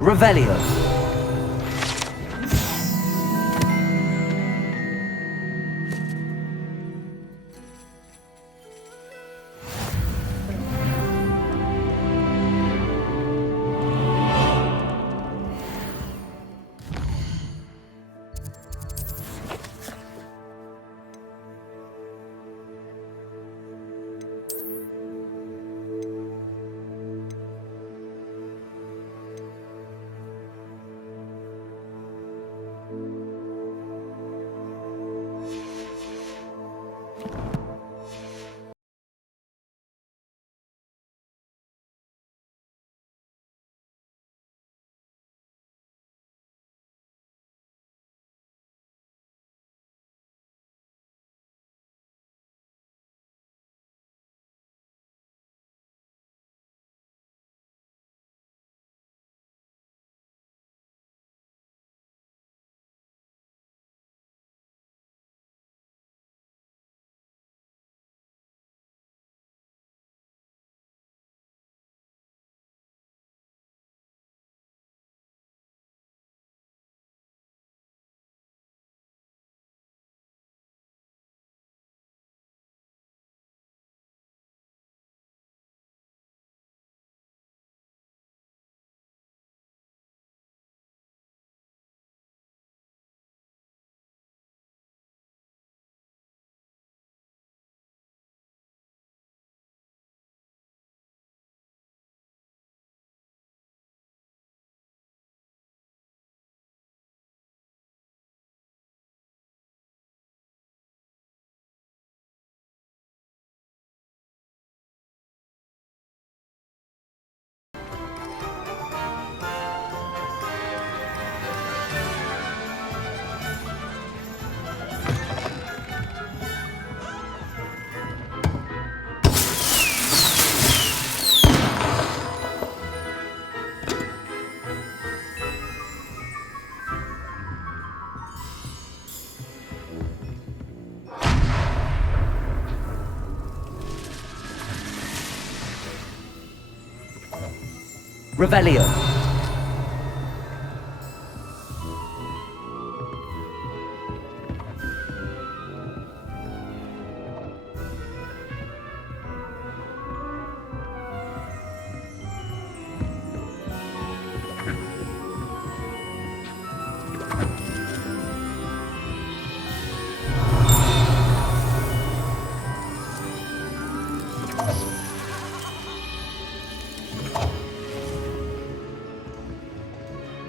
Revelio. Revelio.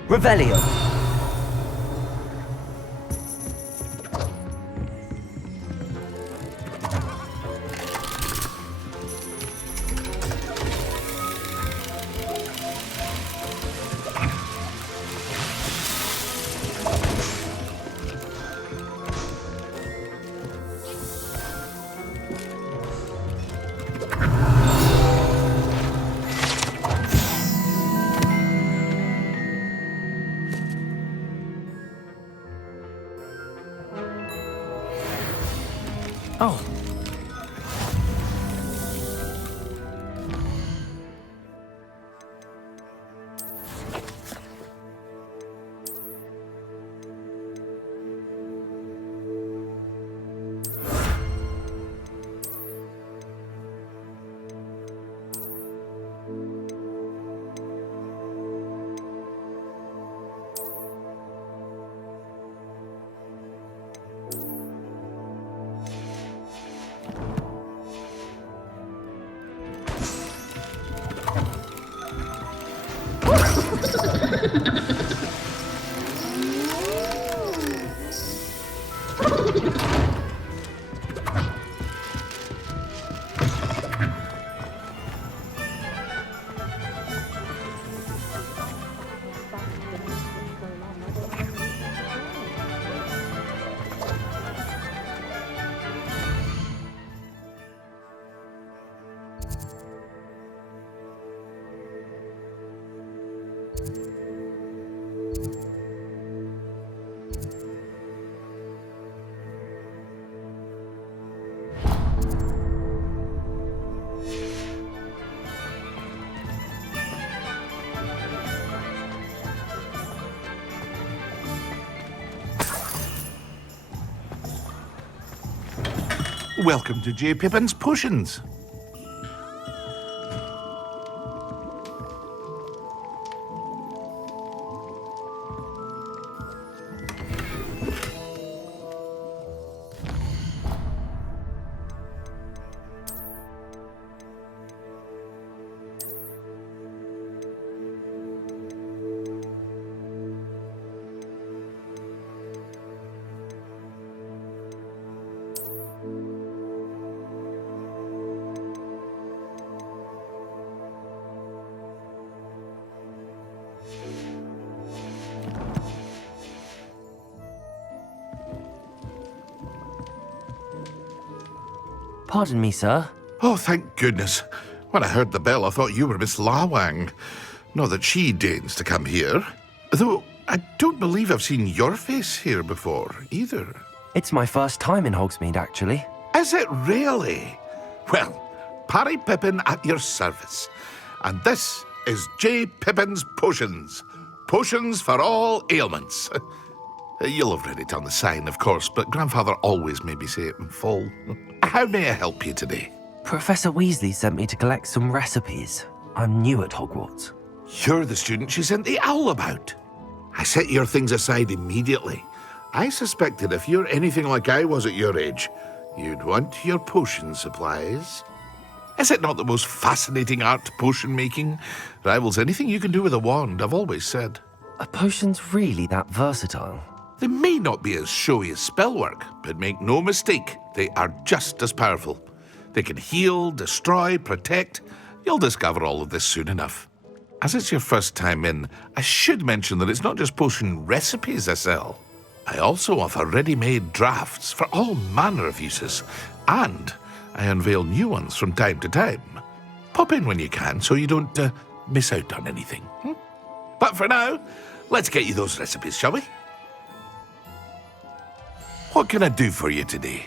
Revelio. Oh. Welcome to J. Pippin's Potions. Pardon me, sir. Oh, thank goodness. When I heard the bell, I thought you were Miss Lawang. Not that she deigns to come here. Though I don't believe I've seen your face here before, either. It's my first time in Hogsmeade, actually. Is it really? Well, Parry Pippin at your service. And this is J. Pippin's Potions. Potions for all ailments. You'll have read it on the sign, of course, but Grandfather always made me say it in full. How may I help you today? Professor Weasley sent me to collect some recipes. I'm new at Hogwarts. You're the student she sent the owl about. I set your things aside immediately. I suspected if you're anything like I was at your age, you'd want your potion supplies. Is it not the most fascinating art, potion making? Rivals anything you can do with a wand, I've always said. Are potions really that versatile? They may not be as showy as spellwork, but make no mistake, they are just as powerful. They can heal, destroy, protect. You'll discover all of this soon enough. As it's your first time in, I should mention that it's not just potion recipes I sell. I also offer ready-made drafts for all manner of uses, and I unveil new ones from time to time. Pop in when you can so you don't miss out on anything. But for now, let's get you those recipes, shall we? What can I do for you today?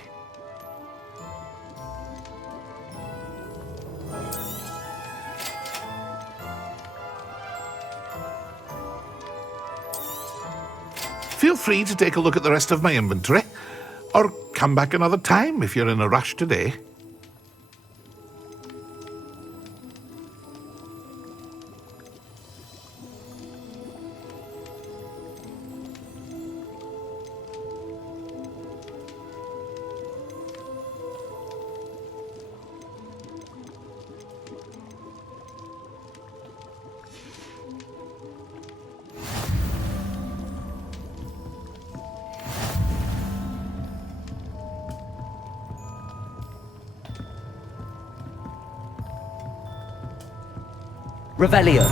Feel free to take a look at the rest of my inventory, or come back another time if you're in a rush today. Revelio.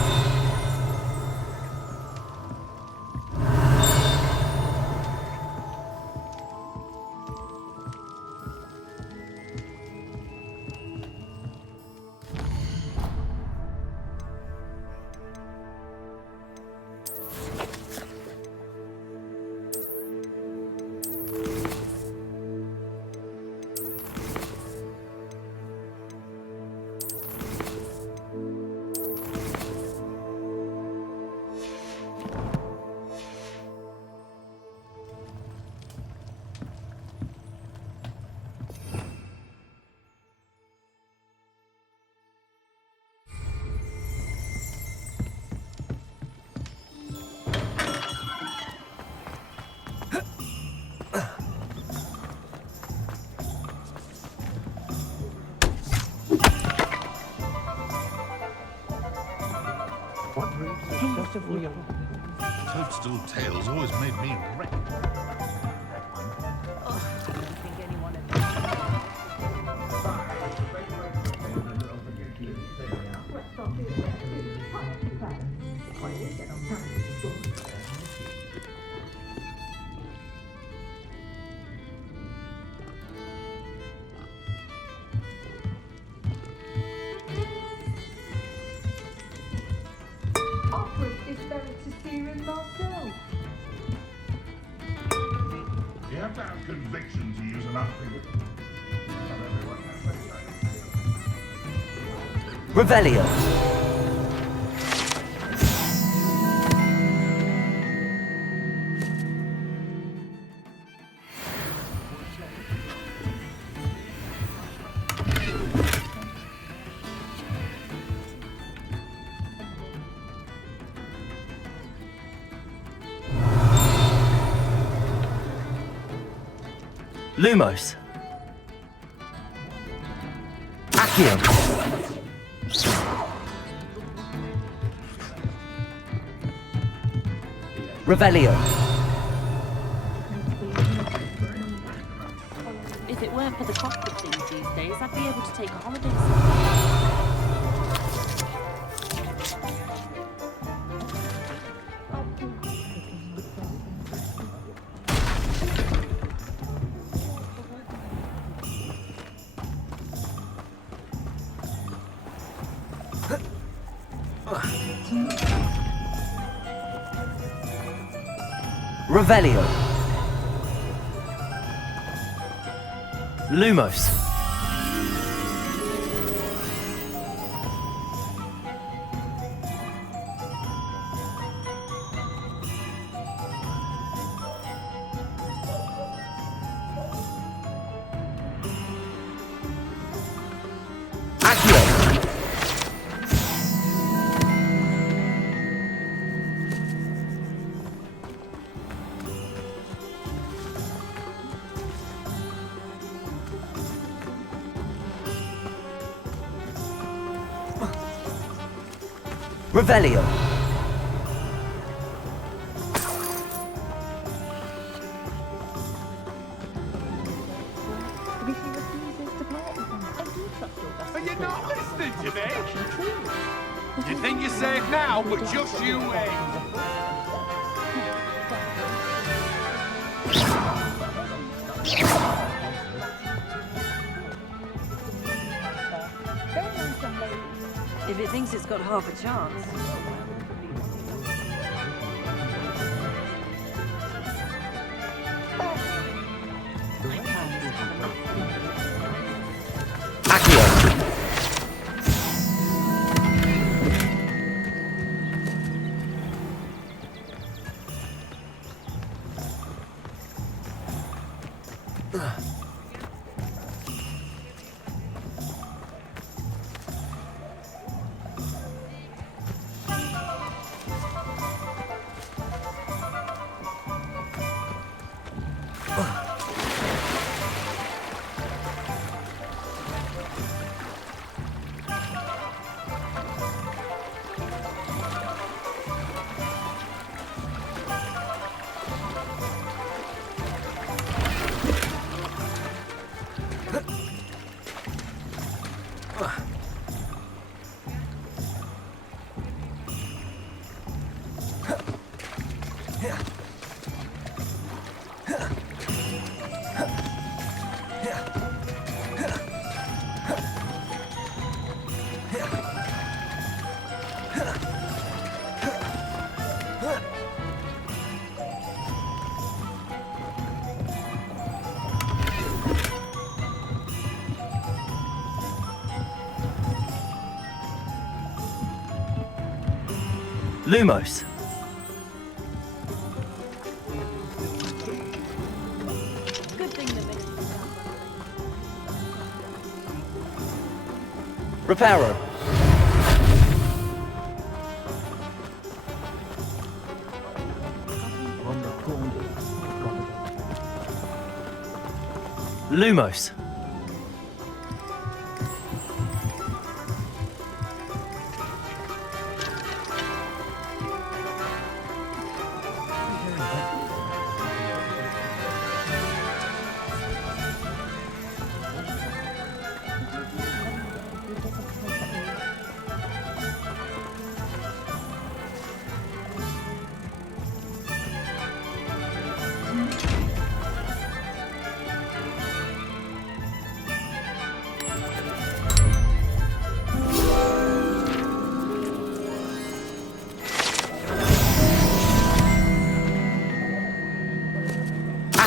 Toadstool tales always made me wreck. You have to have conviction to use an outfit. Revelio. Lumos. Accio. Revelio. If it weren't for the cost of things these days, I'd be able to take a holiday somewhere. Revelio. Lumos. Accio. Revelio. Are you not listening to me? You think you're safe now, but just you wait. If it thinks it's got half a chance. Accio. Lumos. Good thing that makes Reparo. Lumos.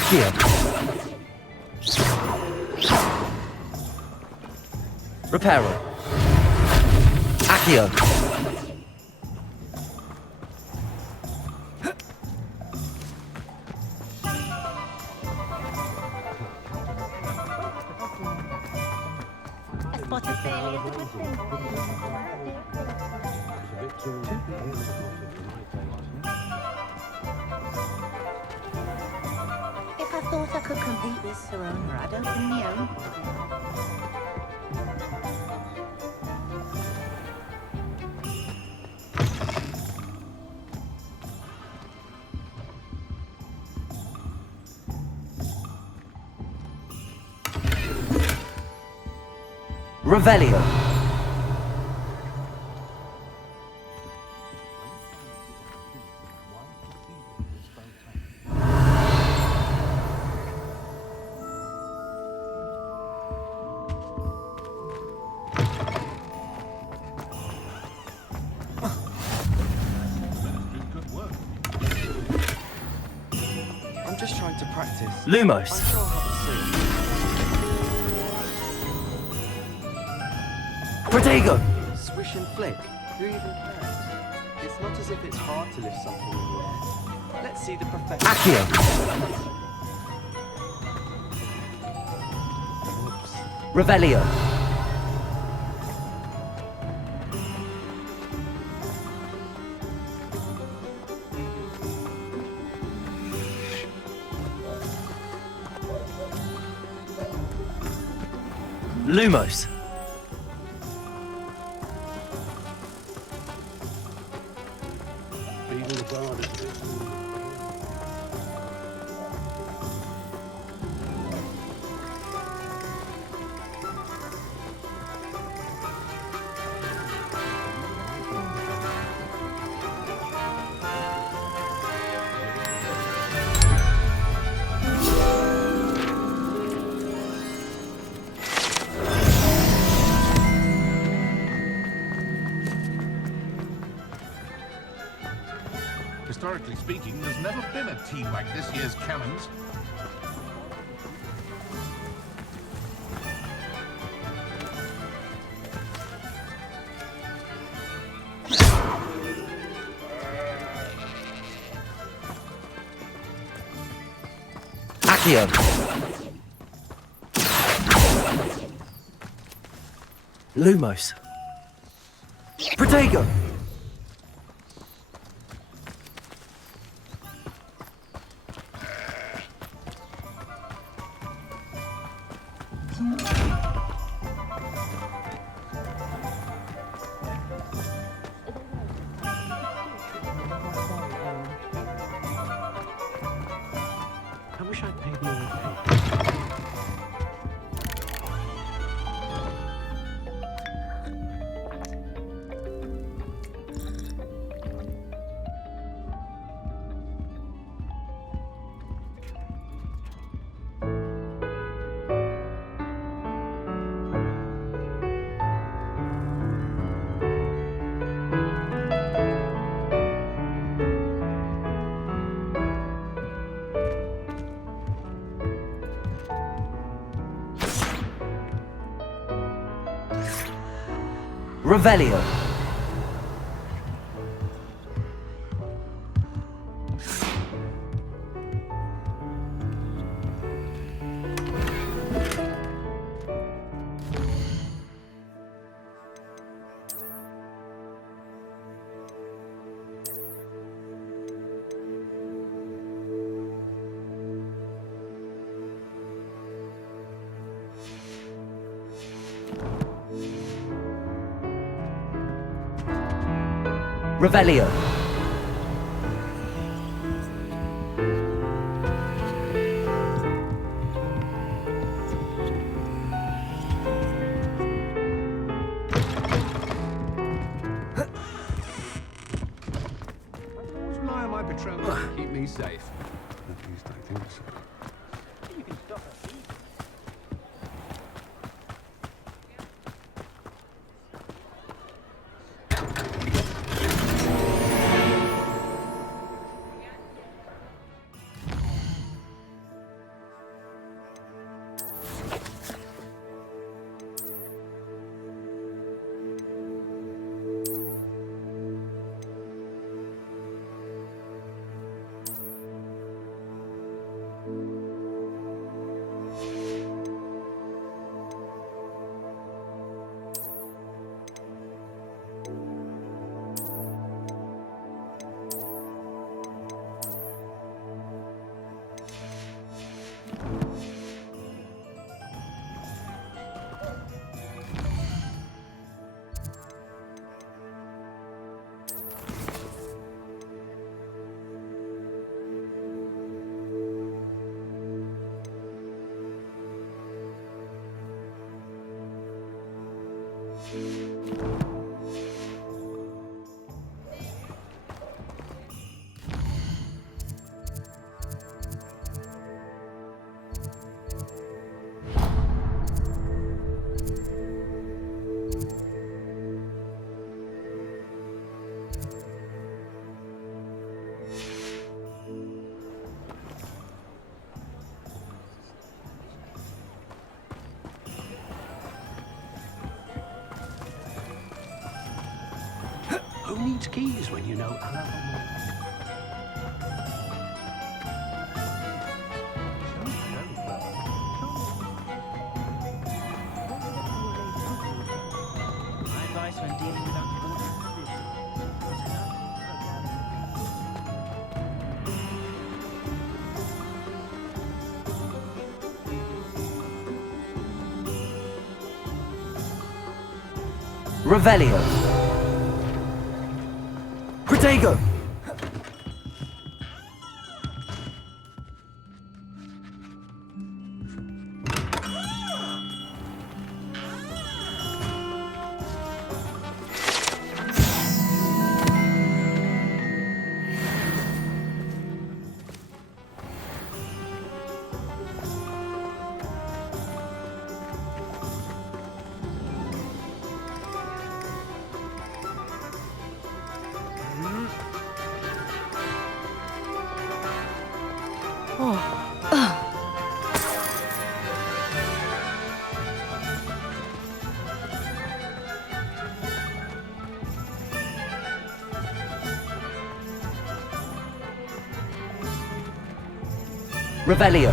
Accio. Reparo. Accio. a spot of failure is a good thing. If I thought I could compete with Serona. I'd open my own. Revelio. I'm just trying to practice. Lumos. I'm sure I'll have it Protego. soon. Swish and flick. Who even cares? It's not as if it's hard to lift something in the air. Let's see the perfection. Accio. Oops. Revelio. Lumos. Historically speaking, there's never been a team like this year's cannons. Accio. Lumos. Protego. I wish I'd paid more attention. Revelio. Revelio. Always rely on my betrothed to keep me safe. At least I think so. Who needs keys when you know Alabama? My advice when dealing with unfortunate Revelio. Protego. Revelio.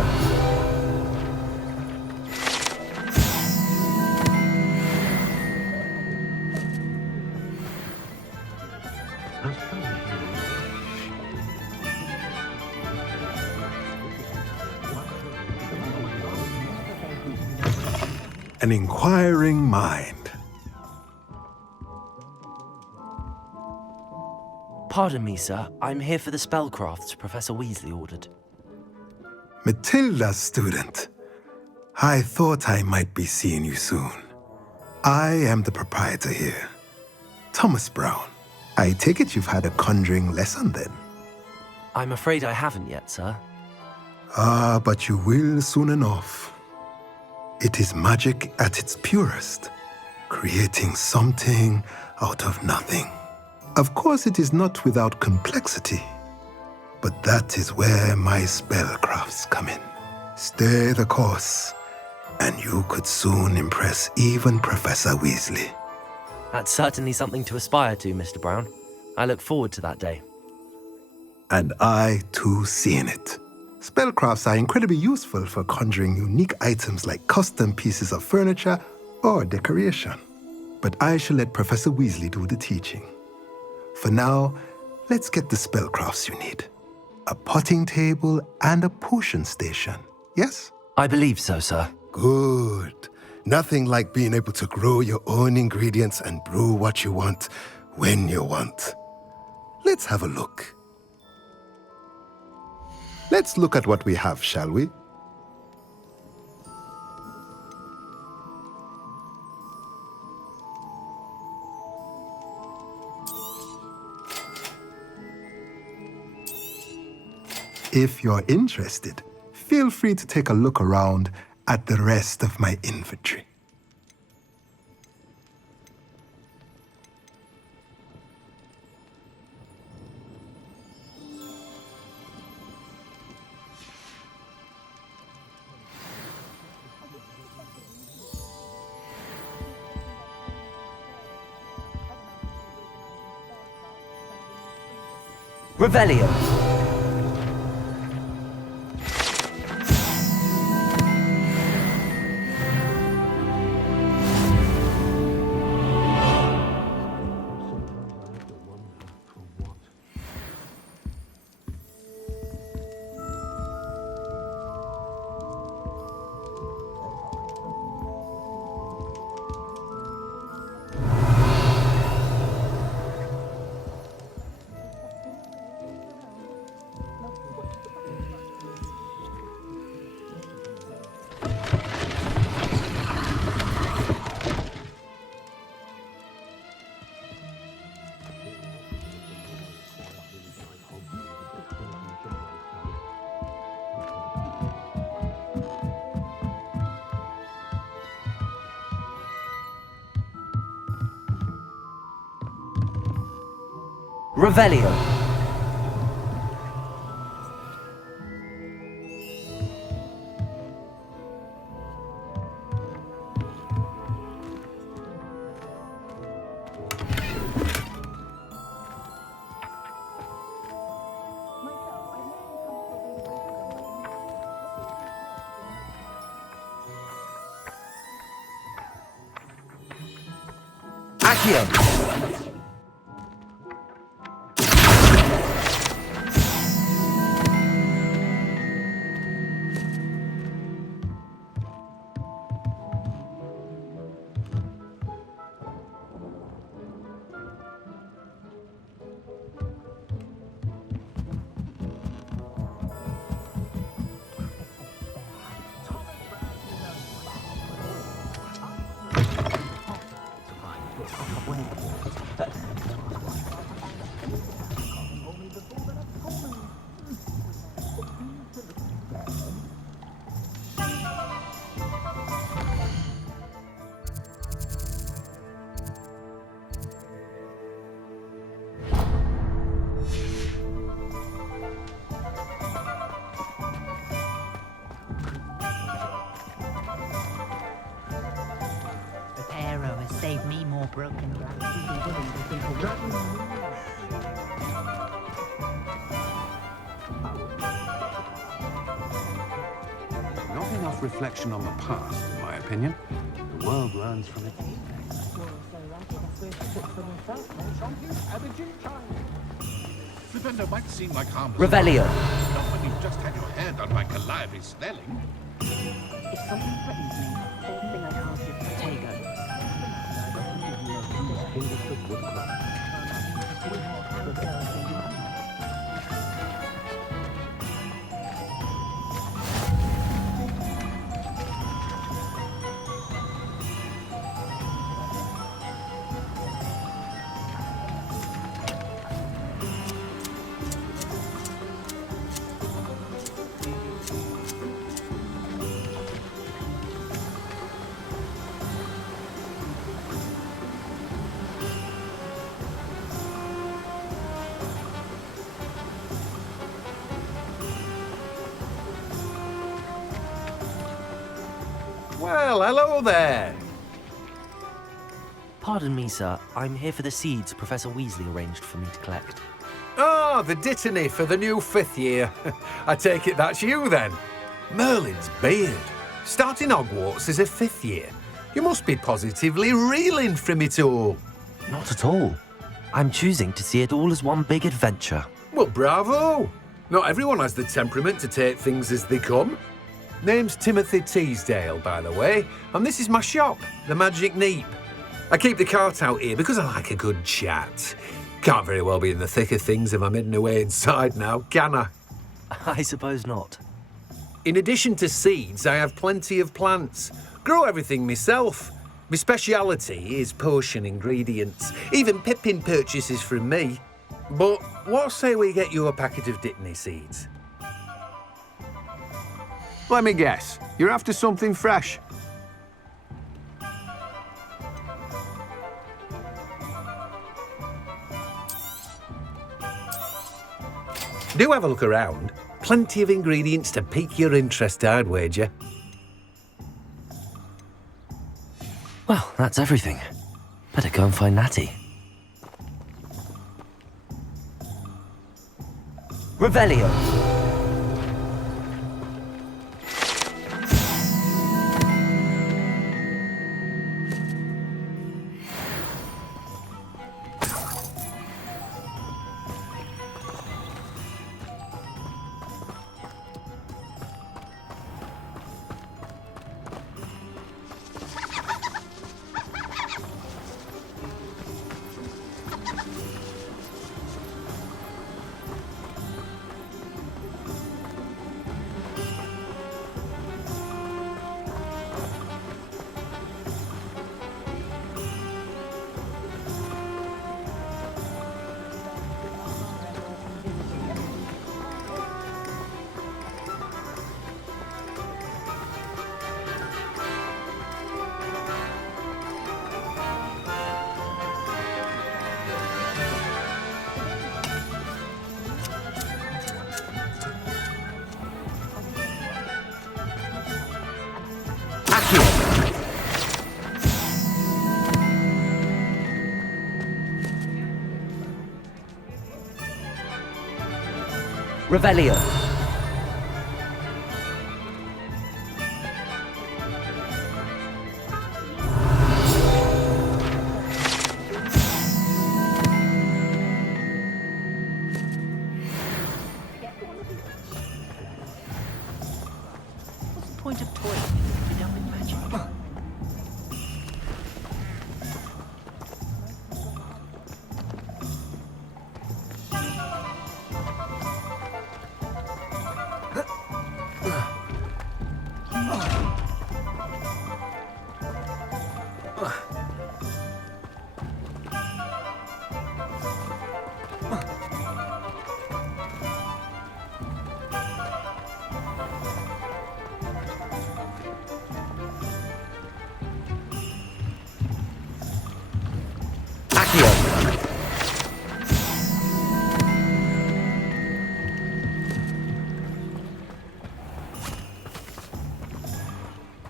An inquiring mind. Pardon me, sir. I'm here for the spellcrafts Professor Weasley ordered. Matilda's student. I thought I might be seeing you soon. I am the proprietor here, Thomas Brown. I take it you've had a conjuring lesson then? I'm afraid I haven't yet, sir. Ah, but you will soon enough. It is magic at its purest, creating something out of nothing. Of course, it is not without complexity, but that is where my spellcrafts come in. Stay the course, and you could soon impress even Professor Weasley. That's certainly something to aspire to, Mr. Brown. I look forward to that day. And I, too, seeing it. Spellcrafts are incredibly useful for conjuring unique items like custom pieces of furniture or decoration. But I shall let Professor Weasley do the teaching. For now, let's get the spellcrafts you need. A potting table and a potion station, yes? I believe so, sir. Good. Nothing like being able to grow your own ingredients and brew what you want when you want. Let's have a look. Let's look at what we have, shall we? If you're interested, feel free to take a look around at the rest of my inventory. Revelio. Revelio. Accio. Reparo has saved me more broken Not enough reflection on the past, in my opinion. The world learns from it. Flippendo might seem like harmless. Revelio. Not when you've just had your hair done by Calliope Snelling. If something threatens me, first thing I cast is Protego. Well, hello there. Pardon me, sir. I'm here for the seeds Professor Weasley arranged for me to collect. Ah, the dittany for the new 5th year. I take it that's you then. Merlin's beard. Starting Hogwarts as a 5th year. You must be positively reeling from it all. Not at all. I'm choosing to see it all as one big adventure. Well, bravo. Not everyone has the temperament to take things as they come. Name's Timothy Teasdale, by the way, and this is my shop, the Magic Neep. I keep the cart out here because I like a good chat. Can't very well be in the thick of things if I'm hidden away inside now, can I? I suppose not. In addition to seeds, I have plenty of plants. Grow everything myself. My speciality is potion ingredients. Even Pippin purchases from me. But what say we get you a packet of Dittany seeds? Let me guess. You're after something fresh. Do have a look around. Plenty of ingredients to pique your interest, I'd wager. Well, that's everything. Better go and find Natty. Revelio. Revelio. What's the point of toys if you're done with magic?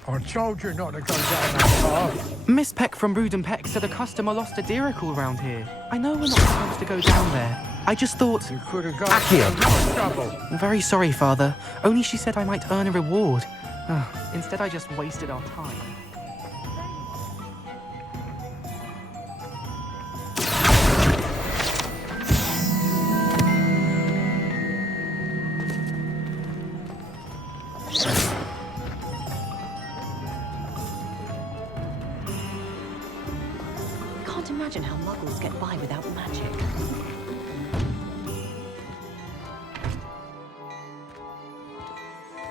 I told you not to go down that path. Miss Peck from Brood and Peck said a customer lost a deeracle round here. I know we're not supposed to go down there. I just thought... You could have got in a lot of trouble. I'm very sorry, Father. Only she said I might earn a reward. Instead, I just wasted our time. Can't imagine how muggles get by without magic.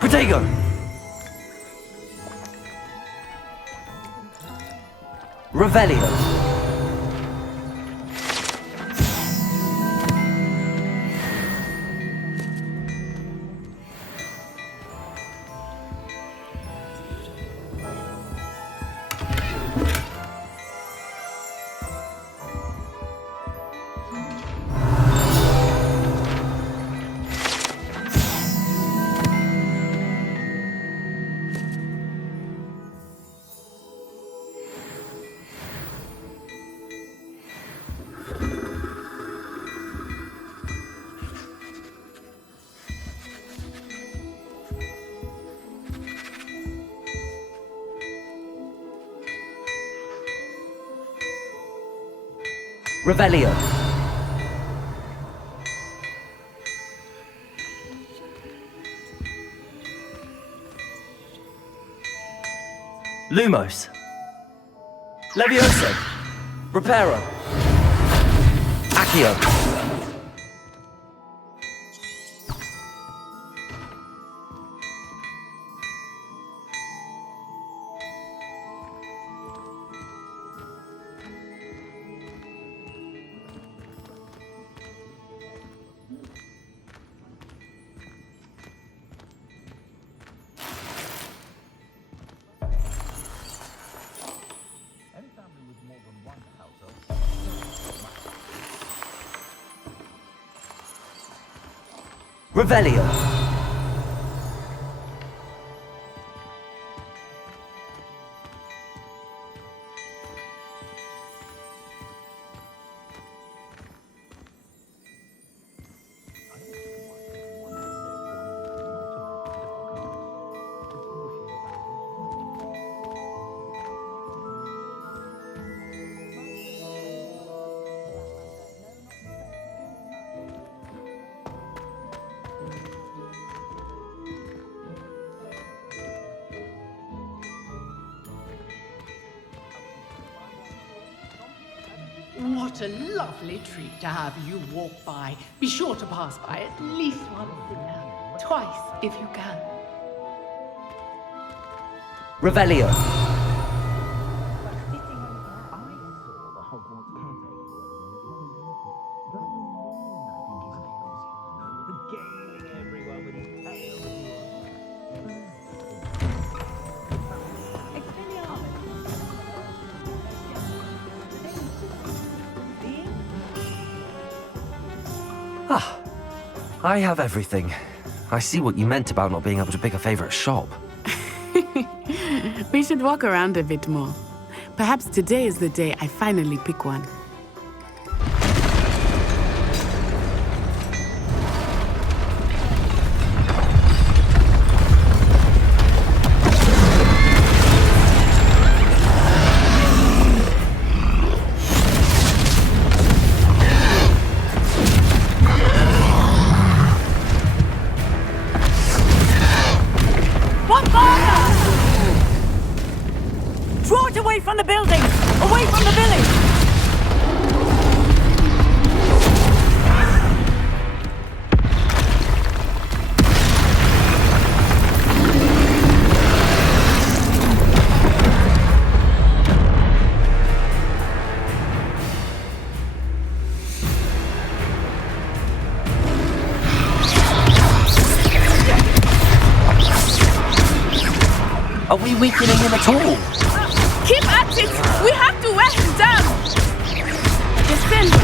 Protego! Revelio. Revelio. Lumos. Levioso. Reparo. Accio. Revelio. What a lovely treat to have you walk by. Be sure to pass by at least once a year. Twice, if you can. Revelio. Ah, I have everything. I see what you meant about not being able to pick a favorite shop. We should walk around a bit more. Perhaps today is the day I finally pick one. Away from the village! Are we weakening him at all? Keep at it! We have to wear him down! Incendio!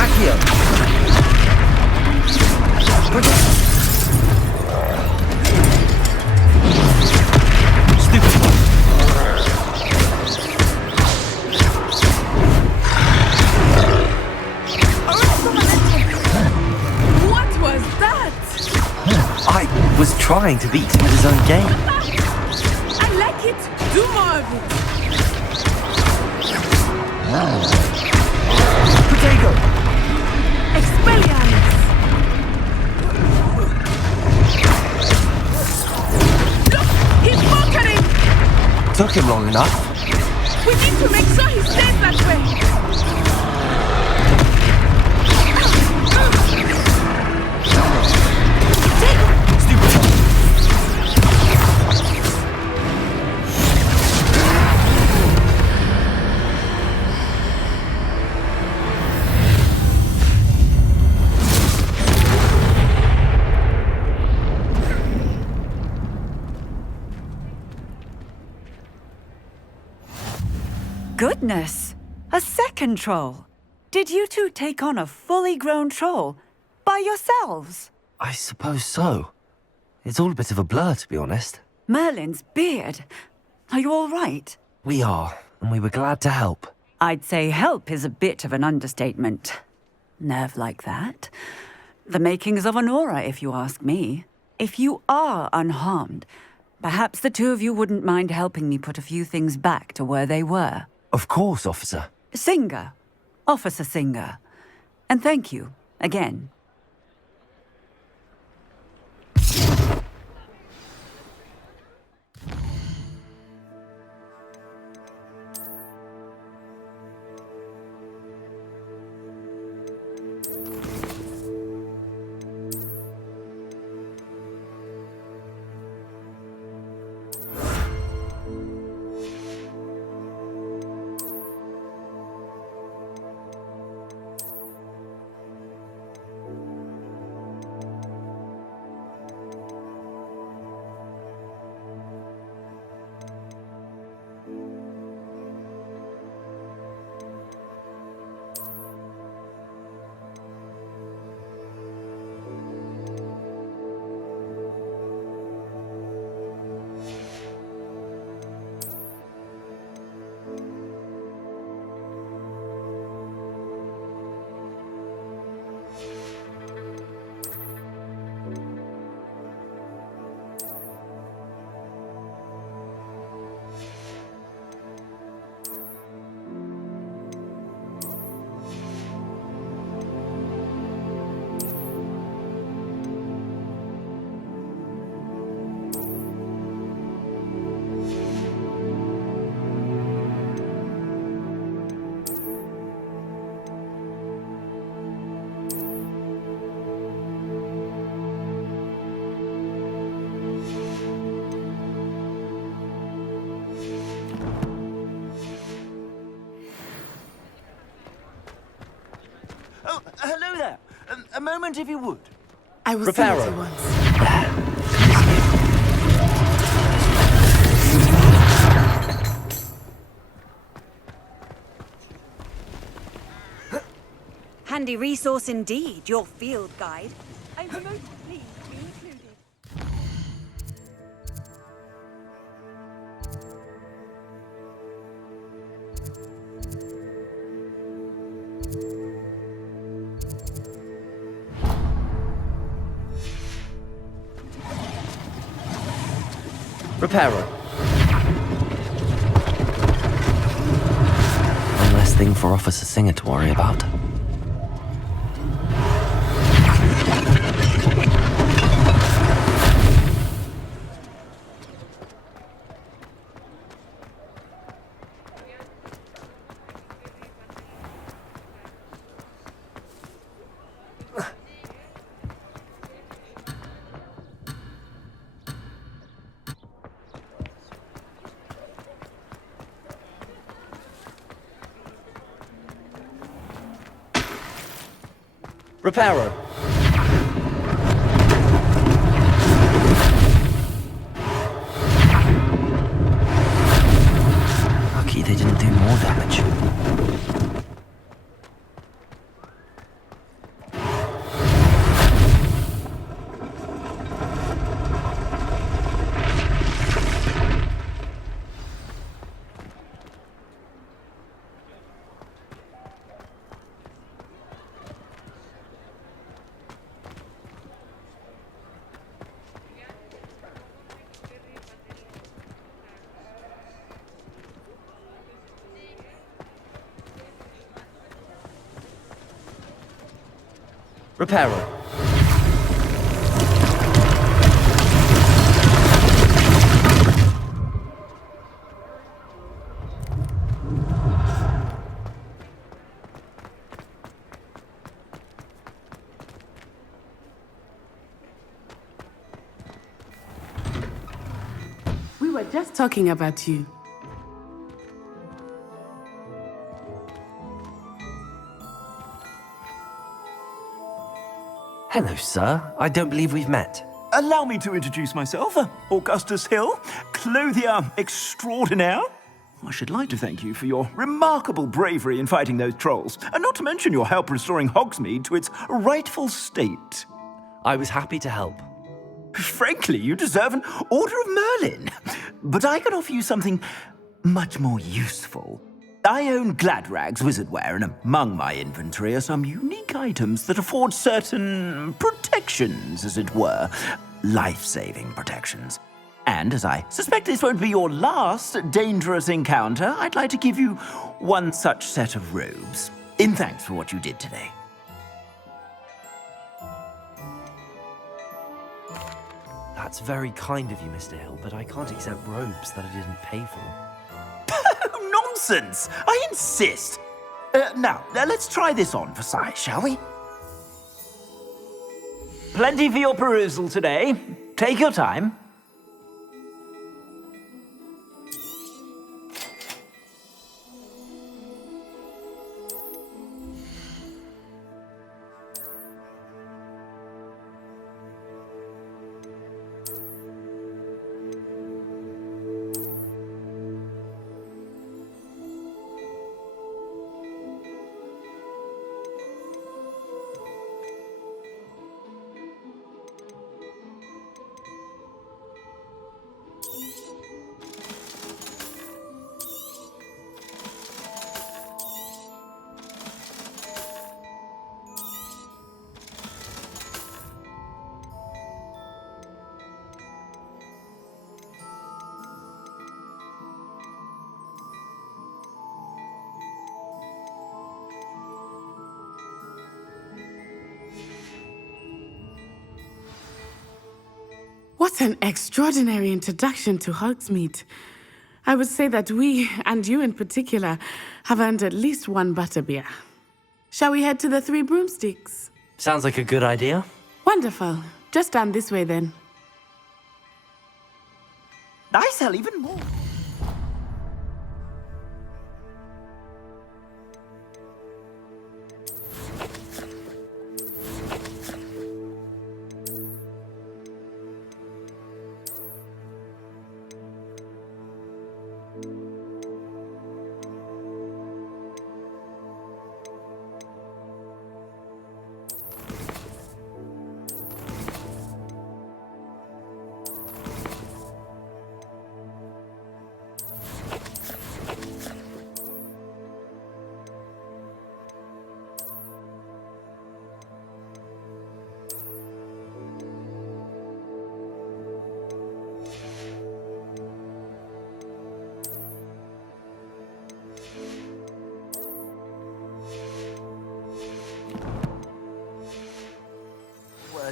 Accio! Stupid! What was that? I was trying to beat him at his own game. I like it! Do more of it! Potato! Expelliarmus! Look! He's mocking! Took him long enough. We need to make sure he stays that way! Goodness! A second troll! Did you two take on a fully grown troll? By yourselves? I suppose so. It's all a bit of a blur, to be honest. Merlin's beard. Are you all right? We are, and we were glad to help. I'd say help is a bit of an understatement. Nerve like that. The makings of an aura, if you ask me. If you are unharmed, perhaps the two of you wouldn't mind helping me put a few things back to where they were. Of course, officer. Singer. Officer Singer. And thank you, again. Hello there. A moment, if you would. I will Reparo. see you once. Handy resource indeed, your field guide. I'm most pleased to be included. Reparo. One less thing for Officer Singer to worry about. Reparo. Lucky they didn't do more damage. Reparo. We were just talking about you. Hello, sir. I don't believe we've met. Allow me to introduce myself, Augustus Hill, clothier extraordinaire. I should like to thank you for your remarkable bravery in fighting those trolls, and not to mention your help restoring Hogsmeade to its rightful state. I was happy to help. Frankly, you deserve an Order of Merlin. But I can offer you something much more useful. I own Gladrag's wizardware, and among my inventory are some unique items that afford certain protections, as it were. Life-saving protections. And as I suspect this won't be your last dangerous encounter, I'd like to give you one such set of robes, in thanks for what you did today. That's very kind of you, Mr. Hill, but I can't accept robes that I didn't pay for. Nonsense! I insist! Now, let's try this on for size, shall we? Plenty for your perusal today. Take your time. What an extraordinary introduction to Hogsmeade. I would say that we, and you in particular, have earned at least one butterbeer. Shall we head to the Three Broomsticks? Sounds like a good idea. Wonderful. Just down this way then. I sell even more.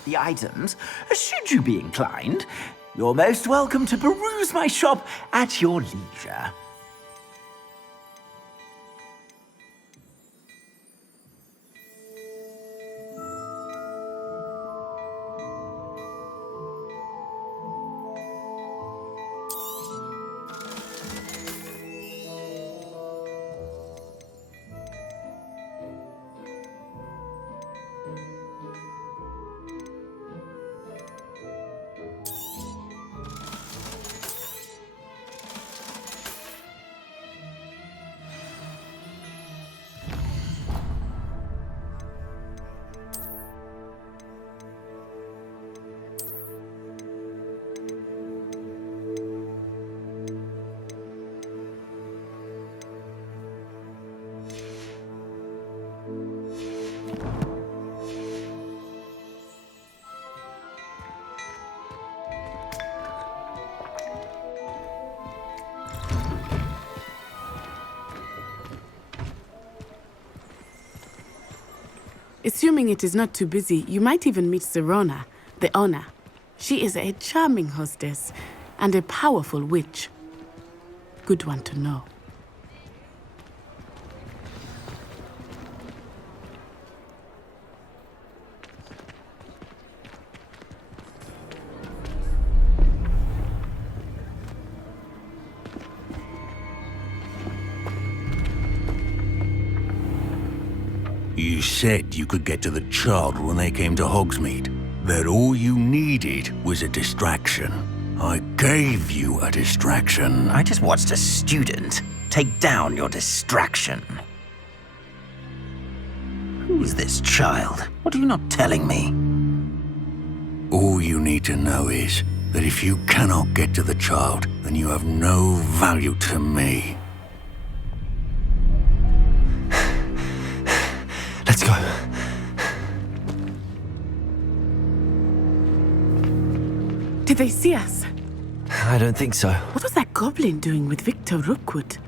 The items, should you be inclined, you're most welcome to peruse my shop at your leisure. Assuming it is not too busy, you might even meet Sirona, the owner. She is a charming hostess and a powerful witch. Good one to know. You said you could get to the child when they came to Hogsmeade. That all you needed was a distraction. I gave you a distraction. I just watched a student take down your distraction. Who's this child? What are you not telling me? All you need to know is that if you cannot get to the child, then you have no value to me. Let's go. Did they see us? I don't think so. What was that goblin doing with Victor Rookwood?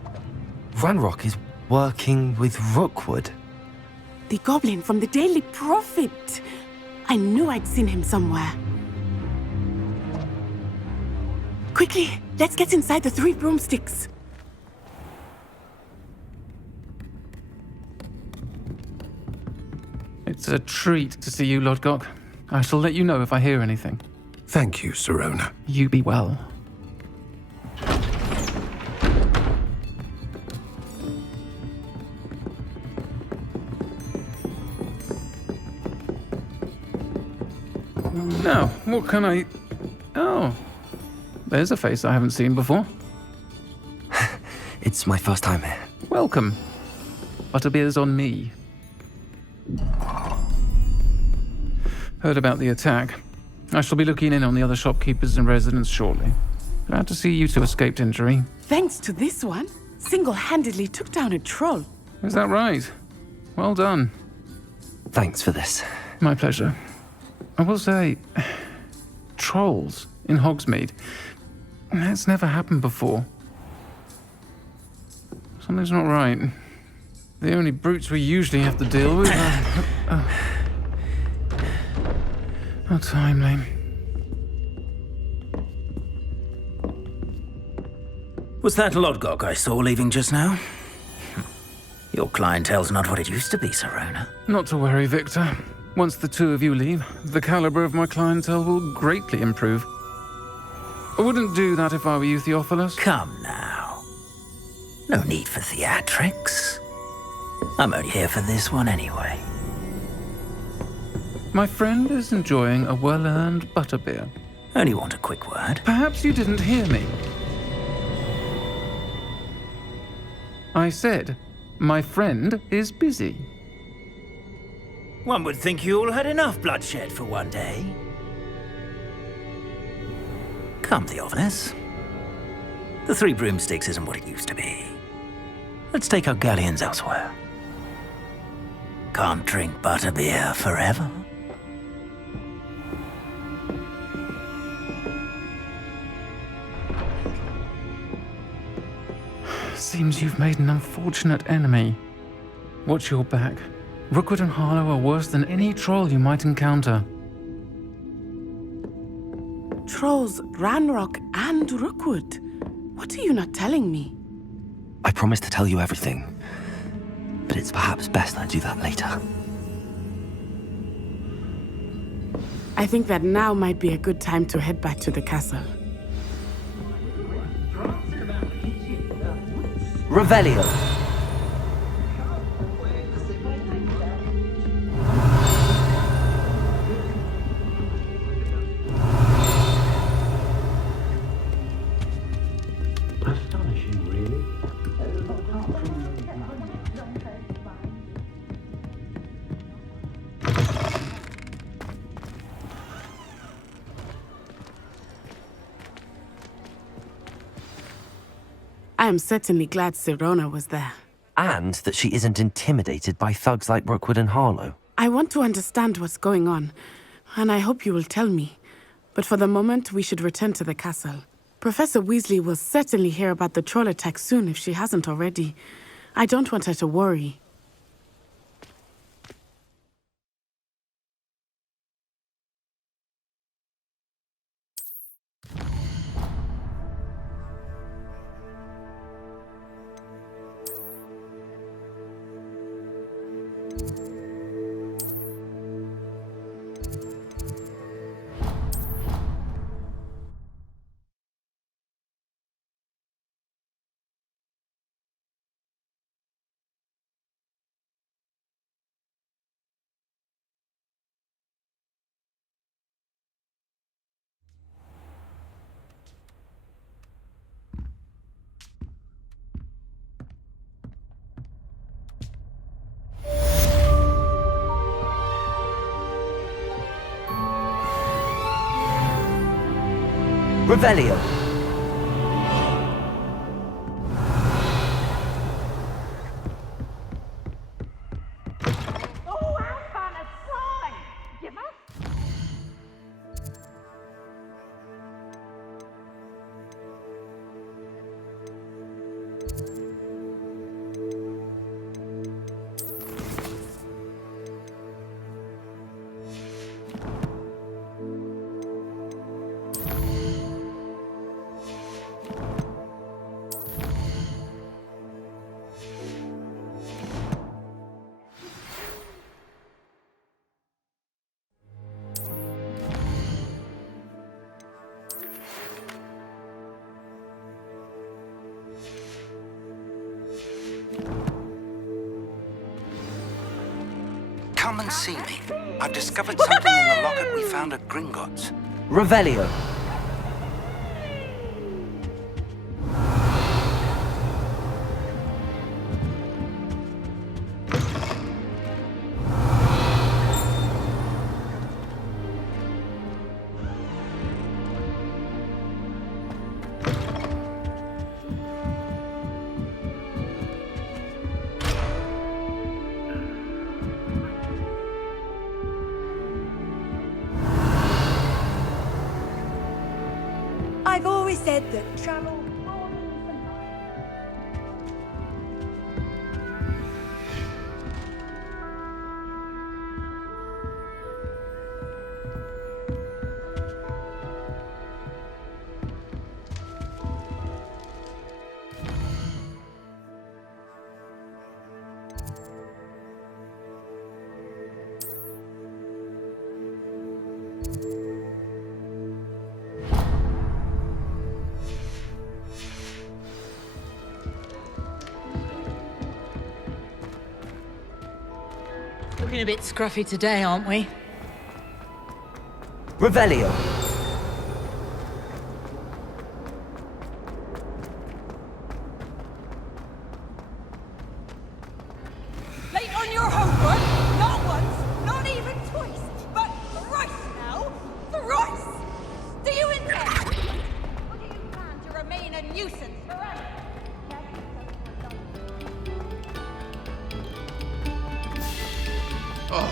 Ranrock is working with Rookwood. The goblin from the Daily Prophet. I knew I'd seen him somewhere. Quickly, let's get inside the Three Broomsticks. It's a treat to see you, Lodgok. I shall let you know if I hear anything. Thank you, Sirona. You be well. Now, what can I... Oh, there's a face I haven't seen before. It's my first time here. Welcome. Butterbeer's on me. Heard about the attack. I shall be looking in on the other shopkeepers and residents shortly. Glad to see you two escaped injury. Thanks to this one, single-handedly took down a troll. Is that right? Well done. Thanks for this. My pleasure. I will say, trolls in Hogsmeade. That's never happened before. Something's not right. The only brutes we usually have to deal with are... How timely. Was that Lodgok I saw leaving just now? Your clientele's not what it used to be, Sirona. Not to worry, Victor. Once the two of you leave, the caliber of my clientele will greatly improve. I wouldn't do that if I were you, Theophilus. Come now. No need for theatrics. I'm only here for this one anyway. My friend is enjoying a well-earned butterbeer. Only want a quick word. Perhaps you didn't hear me. I said, my friend is busy. One would think you all had enough bloodshed for one day. Come, Theophilus. The Three Broomsticks isn't what it used to be. Let's take our galleons elsewhere. Can't drink butterbeer forever. Seems you've made an unfortunate enemy. Watch your back. Rookwood and Harlow are worse than any troll you might encounter. Trolls, Ranrock, and Rookwood. What are you not telling me? I promise to tell you everything, but it's perhaps best I do that later. I think that now might be a good time to head back to the castle. Revelio. Astonishing, really. I am certainly glad Sirona was there. And that she isn't intimidated by thugs like Rookwood and Harlow. I want to understand what's going on, and I hope you will tell me. But for the moment, we should return to the castle. Professor Weasley will certainly hear about the troll attack soon if she hasn't already. I don't want her to worry. Revelio. Oh, how fun a slime! Give us. Come and see me. I've discovered something in the locket we found at Gringotts. Revelio. I've always said that travel. Looking a bit scruffy today, aren't we? Revelio. Late on your homework? Not once, not even twice, but thrice now. Thrice! Do you intend? Or do you plan to remain a nuisance forever? Oh,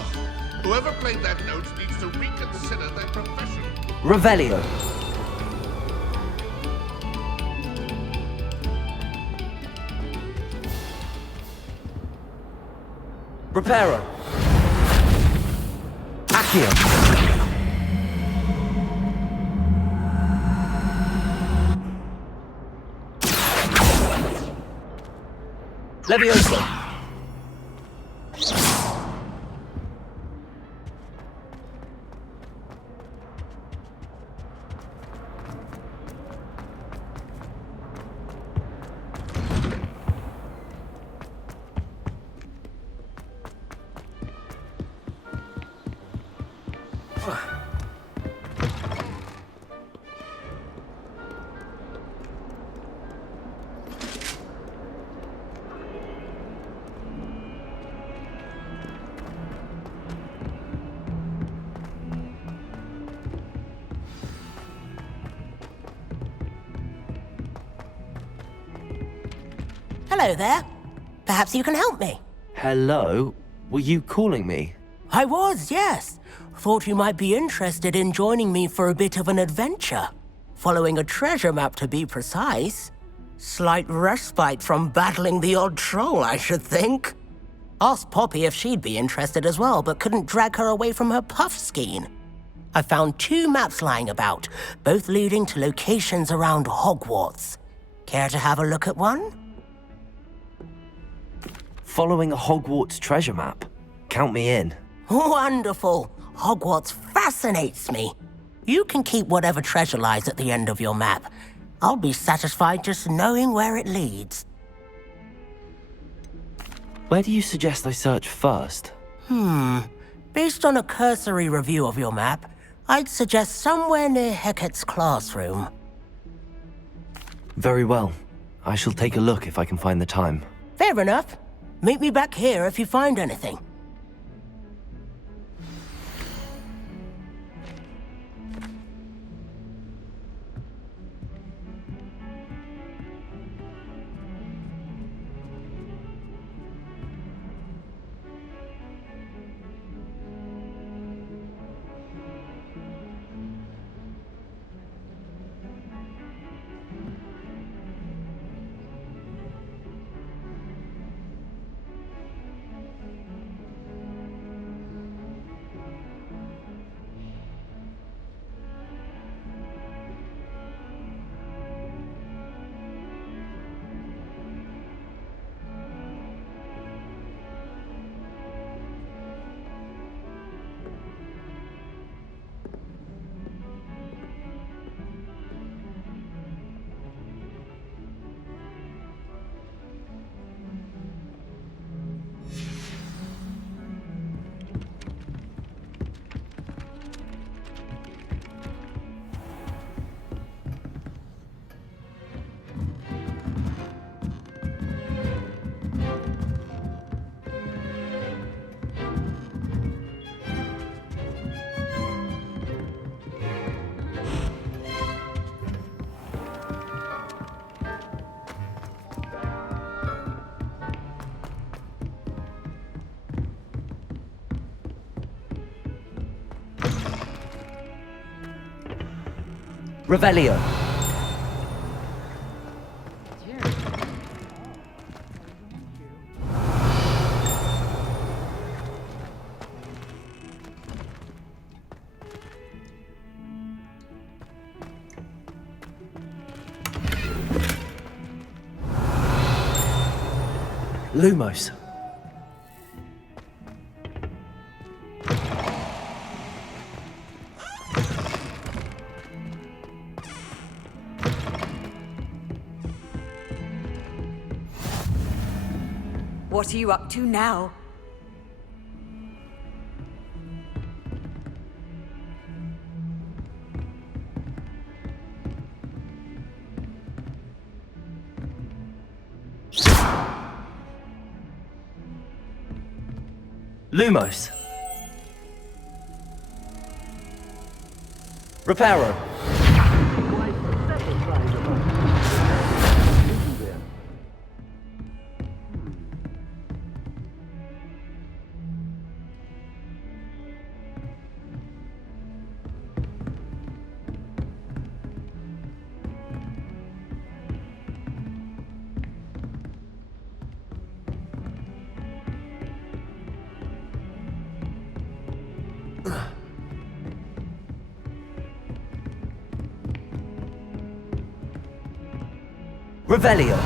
whoever played that note needs to reconsider their profession. Revelio. Reparo. Accio. Levioso. Hello there. Perhaps you can help me. Hello? Were you calling me? I was, yes. Thought you might be interested in joining me for a bit of an adventure. Following a treasure map, to be precise. Slight respite from battling the odd troll, I should think. Asked Poppy if she'd be interested as well, but couldn't drag her away from her puff skein. I found 2 maps lying about, both leading to locations around Hogwarts. Care to have a look at one? Following a Hogwarts treasure map? count me in. Wonderful. Hogwarts fascinates me. You can keep whatever treasure lies at the end of your map. I'll be satisfied just knowing where it leads. Where do you suggest I search first? Based on a cursory review of your map, I'd suggest somewhere near Hecate's classroom. Very well. I shall take a look if I can find the time. Fair enough. Meet me back here if you find anything. Revelio. Lumos. What are you up to now? Lumos. Reparo. Revelio.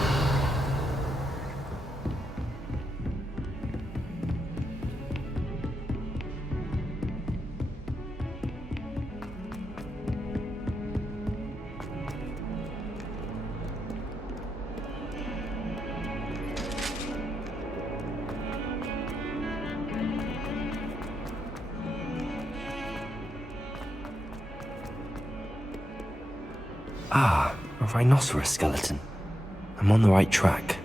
Ah, a rhinoceros skeleton. I'm on the right track.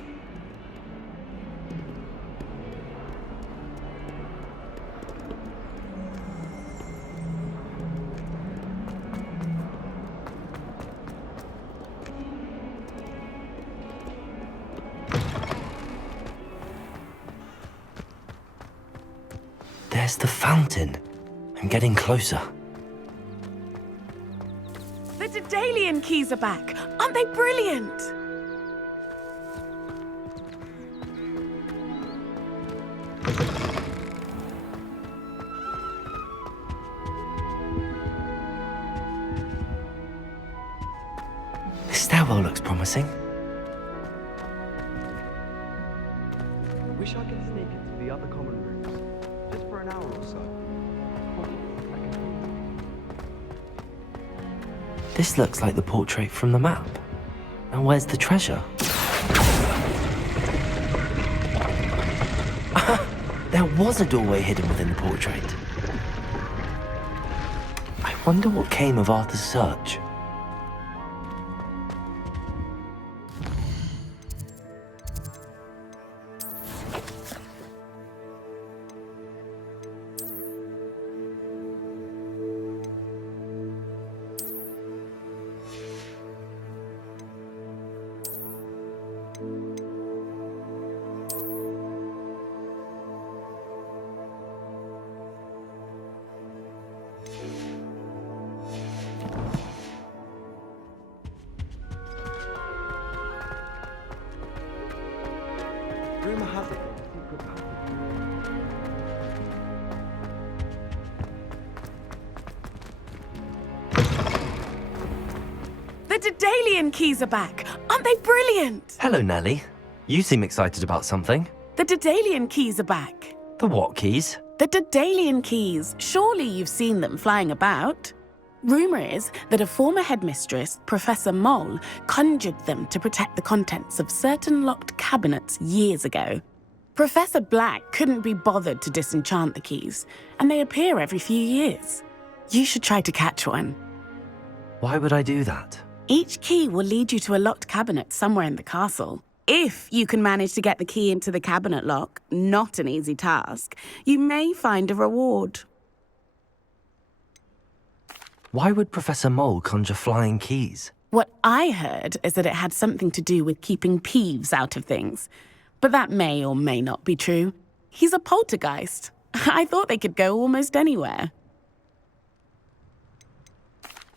There's the fountain. I'm getting closer. The Daedalian keys are back. Aren't they brilliant? This stairwell looks promising. Wish I could sneak into the other common rooms. Just for an hour or so. This looks like the portrait from the map. And where's the treasure? There was a doorway hidden within the portrait. I wonder what came of Arthur's search. Rumor has it that the secret passage. The Daedalian keys are back. Aren't they brilliant? Hello, Nellie. You seem excited about something. The Daedalian keys are back. The what keys? The Daedalian keys. Surely you've seen them flying about. Rumour is that a former headmistress, Professor Mole, conjured them to protect the contents of certain locked cabinets years ago. Professor Black couldn't be bothered to disenchant the keys, and they appear every few years. You should try to catch one. Why would I do that? Each key will lead you to a locked cabinet somewhere in the castle. If you can manage to get the key into the cabinet lock, not an easy task, you may find a reward. Why would Professor Mole conjure flying keys? What I heard is that it had something to do with keeping Peeves out of things. But that may or may not be true. He's a poltergeist. I thought they could go almost anywhere.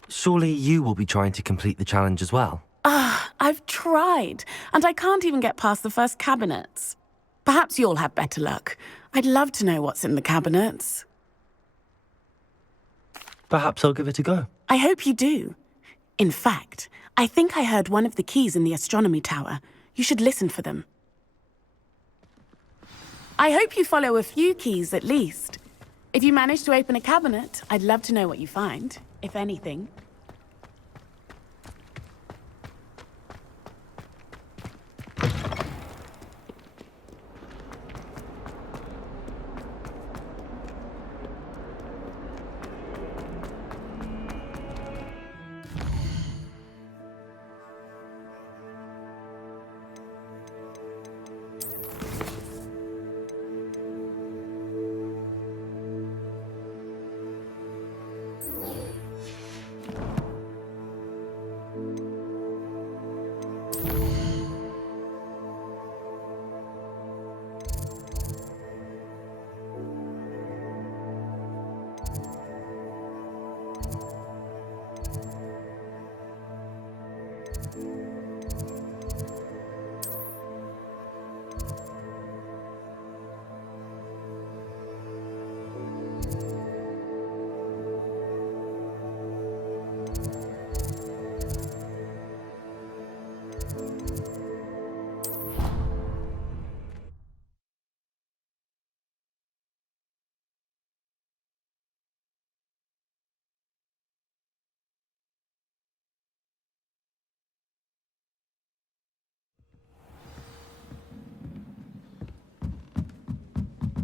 Surely you will be trying to complete the challenge as well. I've tried, and I can't even get past the first cabinets. Perhaps you'll have better luck. I'd love to know what's in the cabinets. Perhaps I'll give it a go. I hope you do. In fact, I think I heard one of the keys in the astronomy tower. You should listen for them. I hope you follow a few keys at least. If you manage to open a cabinet, I'd love to know what you find, if anything.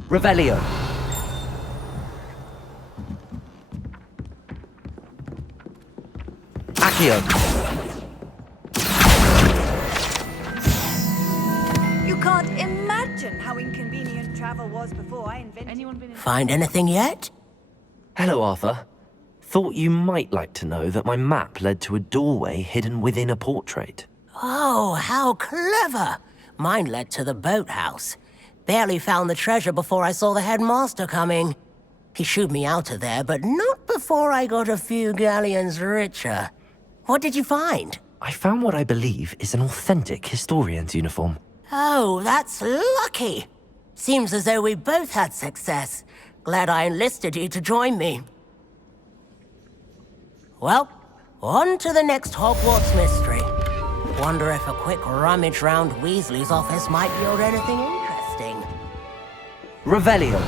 Revelio. Accio. You can't imagine how inconvenient travel was before I invented. Find anything yet? Hello, Arthur. Thought you might like to know that my map led to a doorway hidden within a portrait. Oh, how clever! Mine led to the boathouse. Barely found the treasure before I saw the headmaster coming. He shooed me out of there, but not before I got a few galleons richer. What did you find? I found what I believe is an authentic historian's uniform. Oh, that's lucky. Seems as though we both had success. Glad I enlisted you to join me. Well, on to the next Hogwarts mystery. Wonder if a quick rummage round Weasley's office might yield anything interesting. Revelio.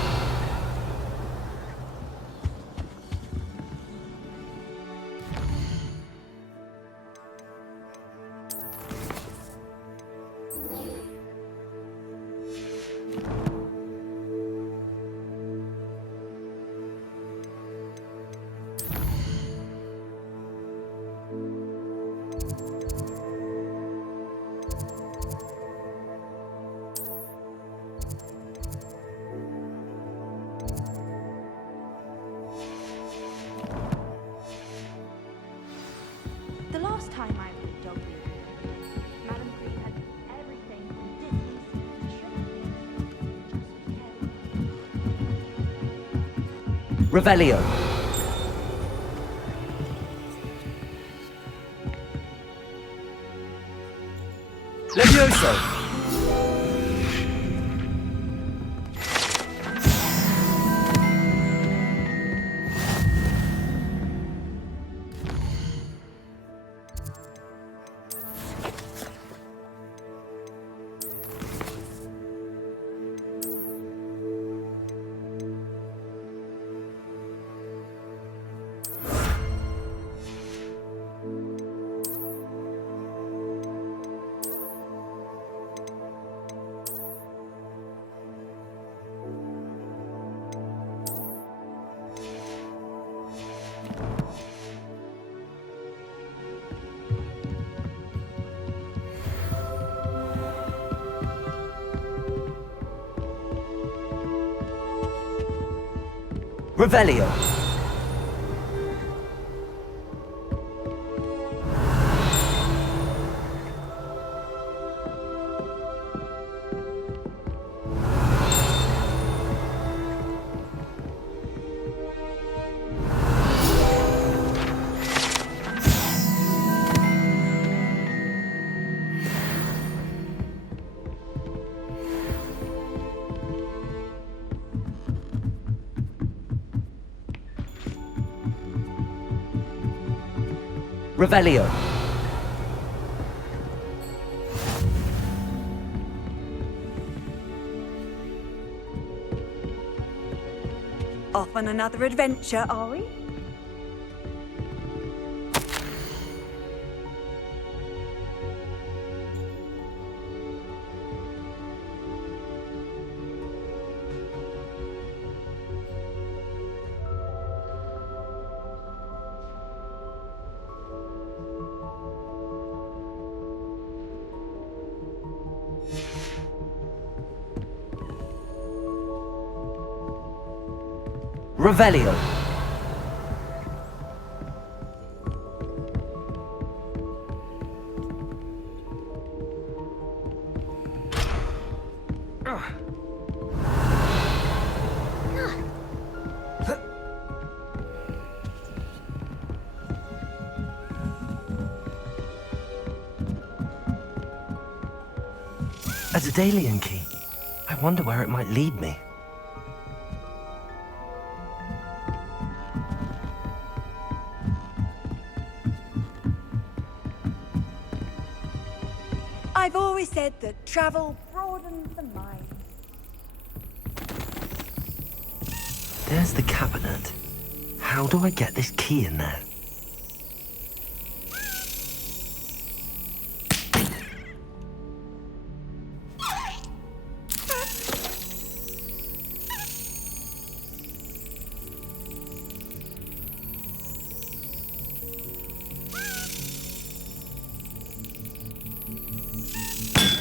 Revelio. Levioso. Revelio. Revelio. Off on another adventure, are we? Revelio. A Daedalian key. I wonder where it might lead me. I've always said that travel broadens the mind. There's the cabinet. How do I get this key in there?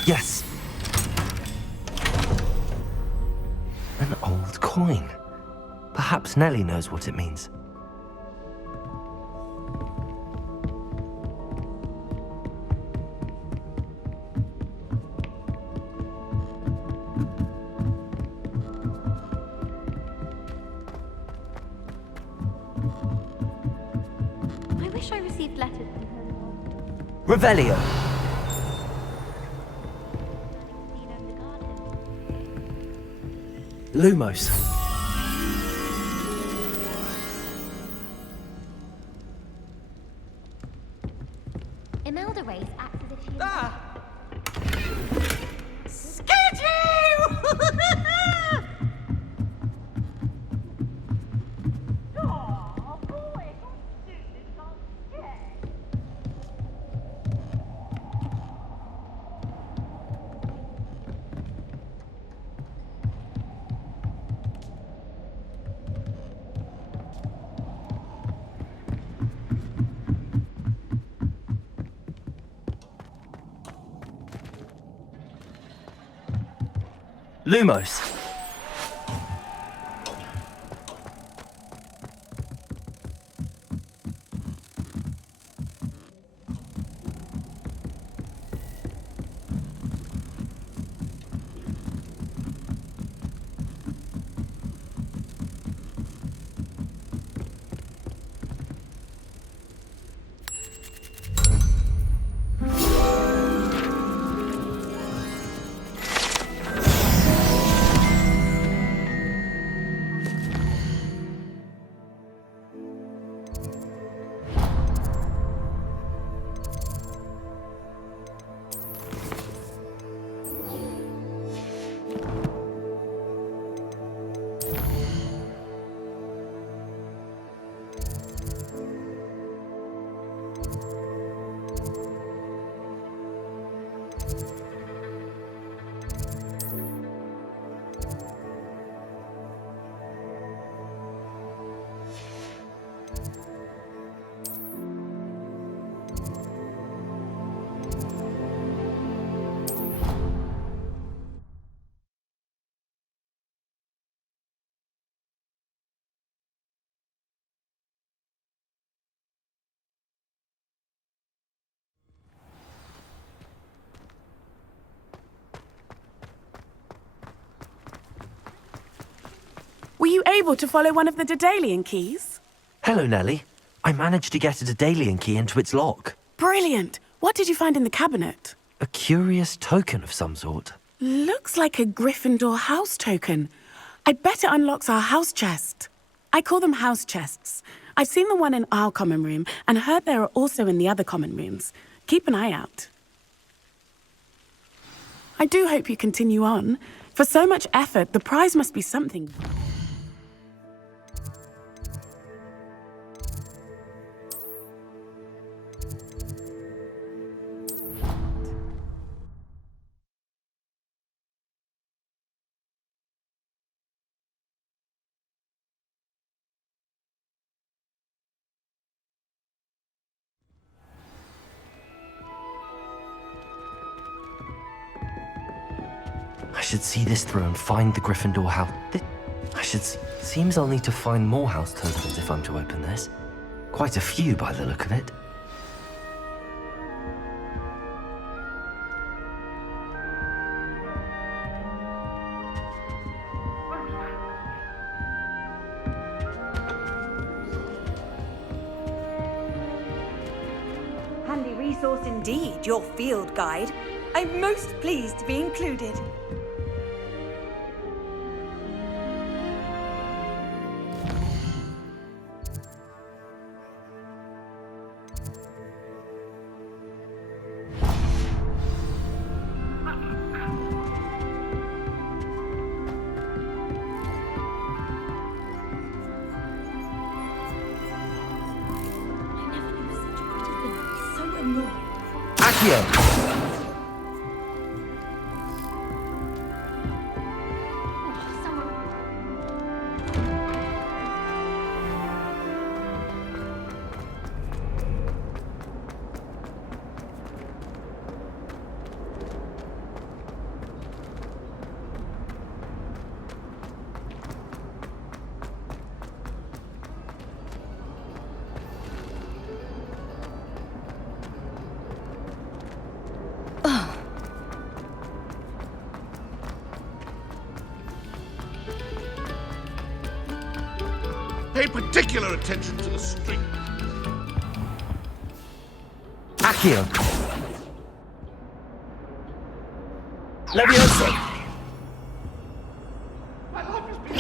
Yes. An old coin. Perhaps Nellie knows what it means. I wish I received letters from her. Revelio. Lumos. Imelda Race acts as if she... Scared you! Oh, boy, don't do this, I'm scared. Lumos. you able to follow one of the Daedalian keys? Hello, Nellie. I managed to get a Daedalian key into its lock. Brilliant. What did you find in the cabinet? A curious token of some sort. Looks like a Gryffindor house token. I bet it unlocks our house chest. I call them house chests. I've seen the one in our common room and heard there are also in the other common rooms. Keep an eye out. I do hope you continue on. For so much effort, the prize must be something. I should see this through and find the Gryffindor house. Seems I'll need to find more house tokens if I'm to open this. Quite a few by the look of it. Handy resource indeed, your field guide. I'm most pleased to be included. Pay particular attention to the string. Accio! Leviosa! My life has been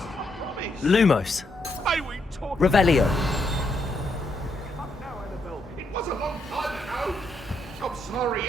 I promise. Lumos! May we talk? Revelio! Come now, Annabelle. It was a long time ago. I'm sorry.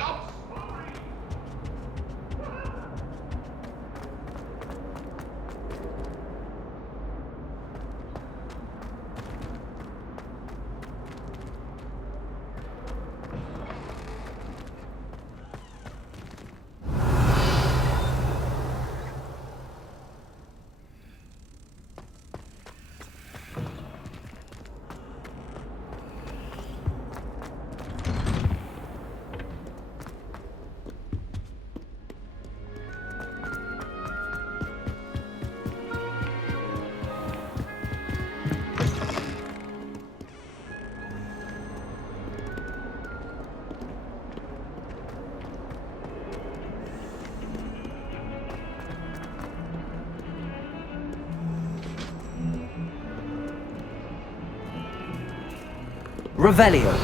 Revelio!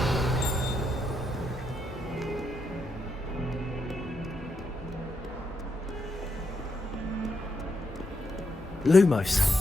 Lumos!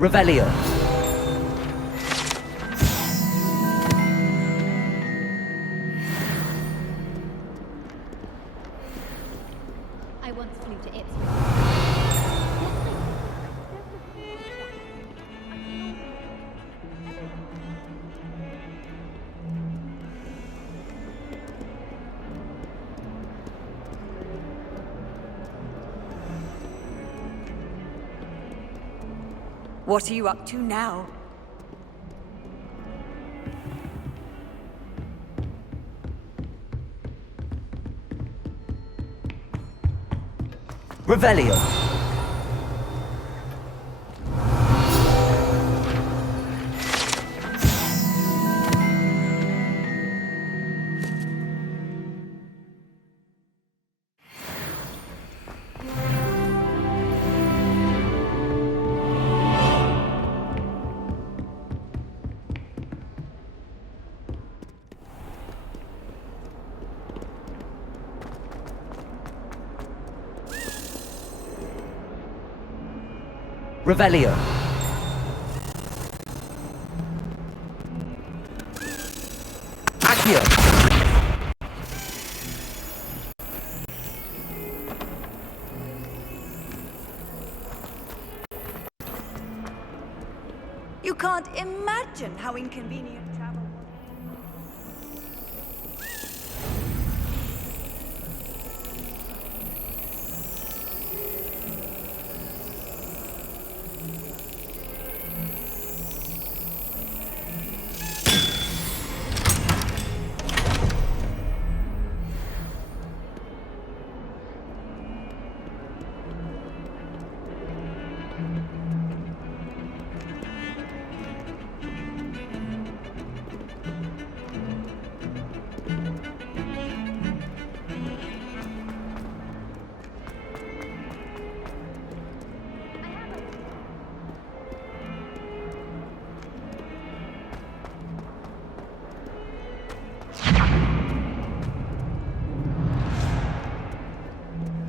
Revelio! I once flew to Ipswich. What are you up to now? Revelio. Revelio. Accio. You can't imagine how inconvenient travel was.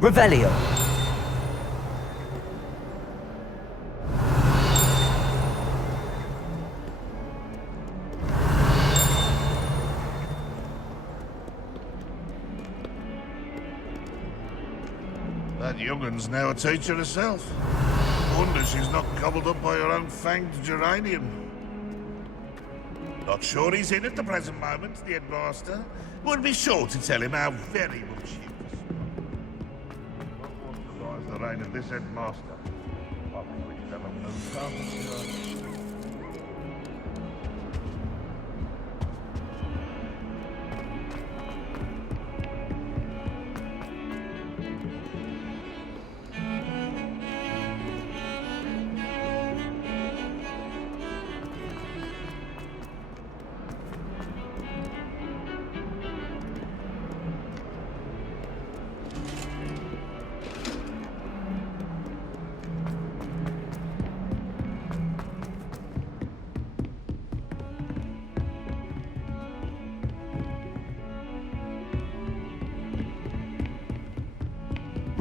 Revelio. That young'un's now a teacher herself. Wonder she's not gobbled up by her own fanged geranium. Not sure he's in at the present moment, the headmaster. Would be sure to tell him how very much he was. The reign of this headmaster. Probably we should have a no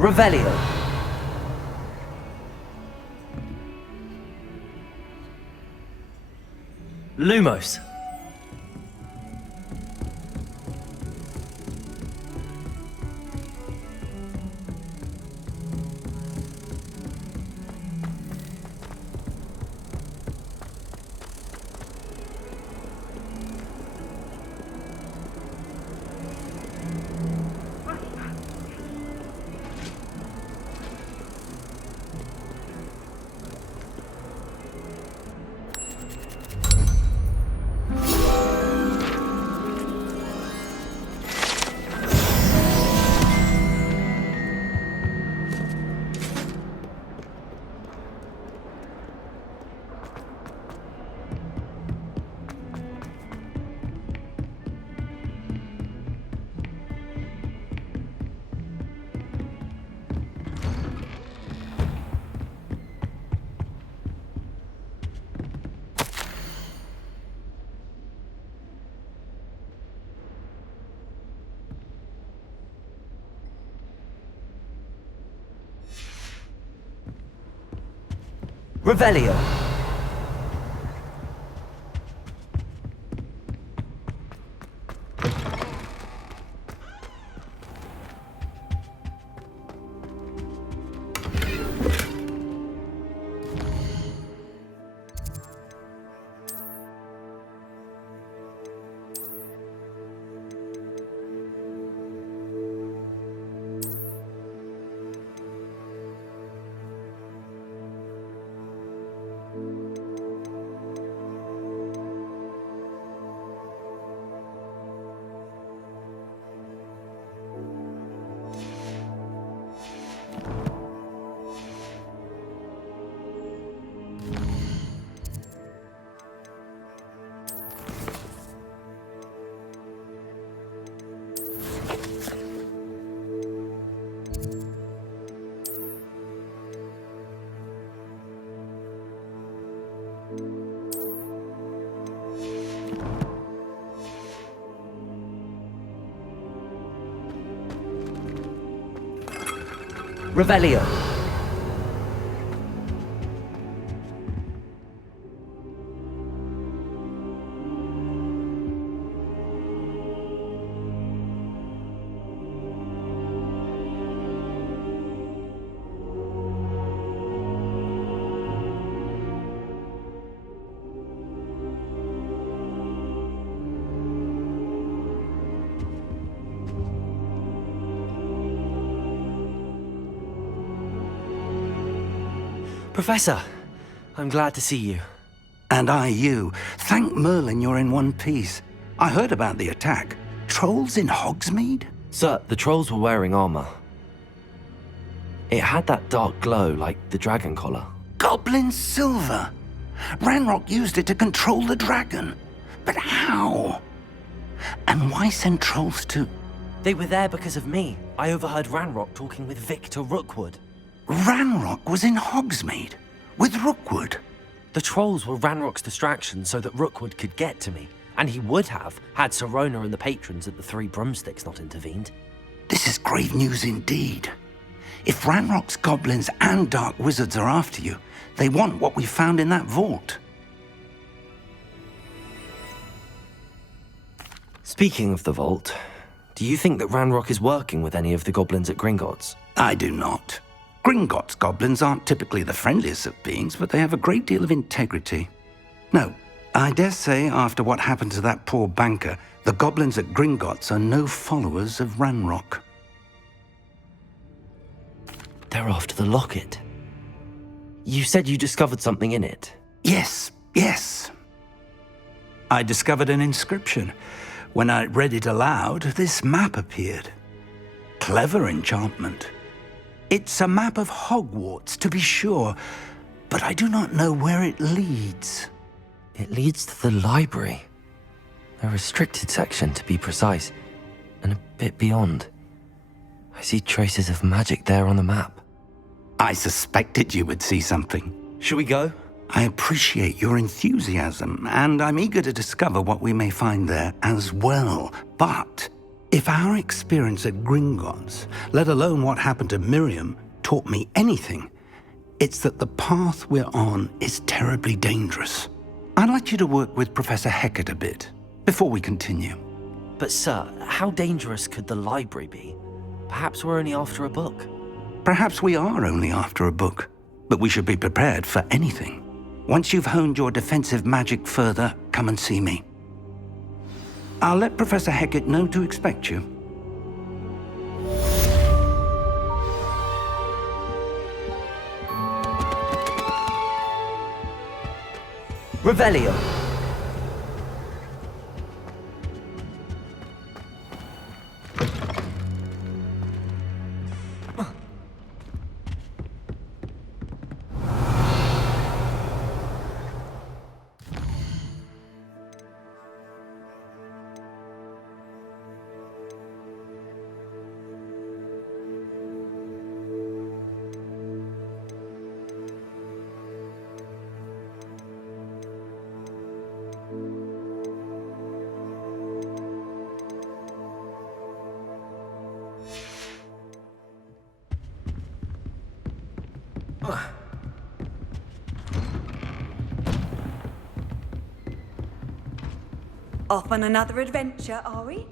Revelio. Lumos. Revelio. Revelio. Professor, I'm glad to see you. And I you. Thank Merlin you're in one piece. I heard about the attack. Trolls in Hogsmeade? Sir, the trolls were wearing armor. It had that dark glow like the dragon collar. Goblin silver! Ranrock used it to control the dragon. But how? And why send trolls to... They were there because of me. I overheard Ranrock talking with Victor Rookwood. Ranrock was in Hogsmeade? With Rookwood? The trolls were Ranrock's distraction so that Rookwood could get to me. And he would have, had Sirona and the patrons at the Three Broomsticks not intervened. This is grave news indeed. If Ranrock's goblins and dark wizards are after you, they want what we found in that vault. Speaking of the vault, do you think that Ranrock is working with any of the goblins at Gringotts? I do not. Gringotts goblins aren't typically the friendliest of beings, but they have a great deal of integrity. No, I dare say after what happened to that poor banker, the goblins at Gringotts are no followers of Ranrock. They're after the locket. You said you discovered something in it. Yes. I discovered an inscription. When I read it aloud, this map appeared. Clever enchantment. It's a map of Hogwarts, to be sure, but I do not know where it leads. It leads to the library. A restricted section, to be precise, and a bit beyond. I see traces of magic there on the map. I suspected you would see something. Shall we go? I appreciate your enthusiasm, and I'm eager to discover what we may find there as well. But if our experience at Gringotts, let alone what happened to Miriam, taught me anything, it's that the path we're on is terribly dangerous. I'd like you to work with Professor Hecat a bit before we continue. But sir, how dangerous could the library be? Perhaps we're only after a book. Perhaps we are only after a book, but we should be prepared for anything. Once you've honed your defensive magic further, come and see me. I'll let Professor Hecat know to expect you. Revelio. Off on another adventure, are we?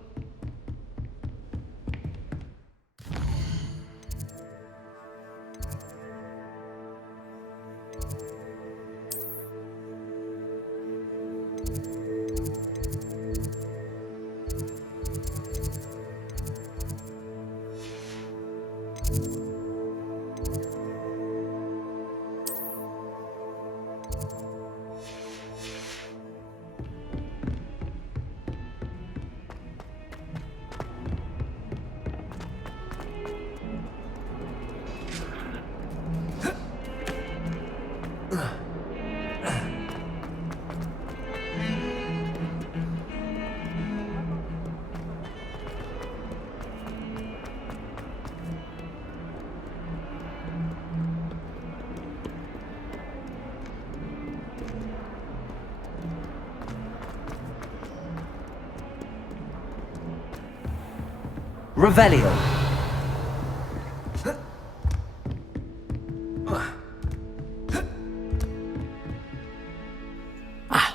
Revelio.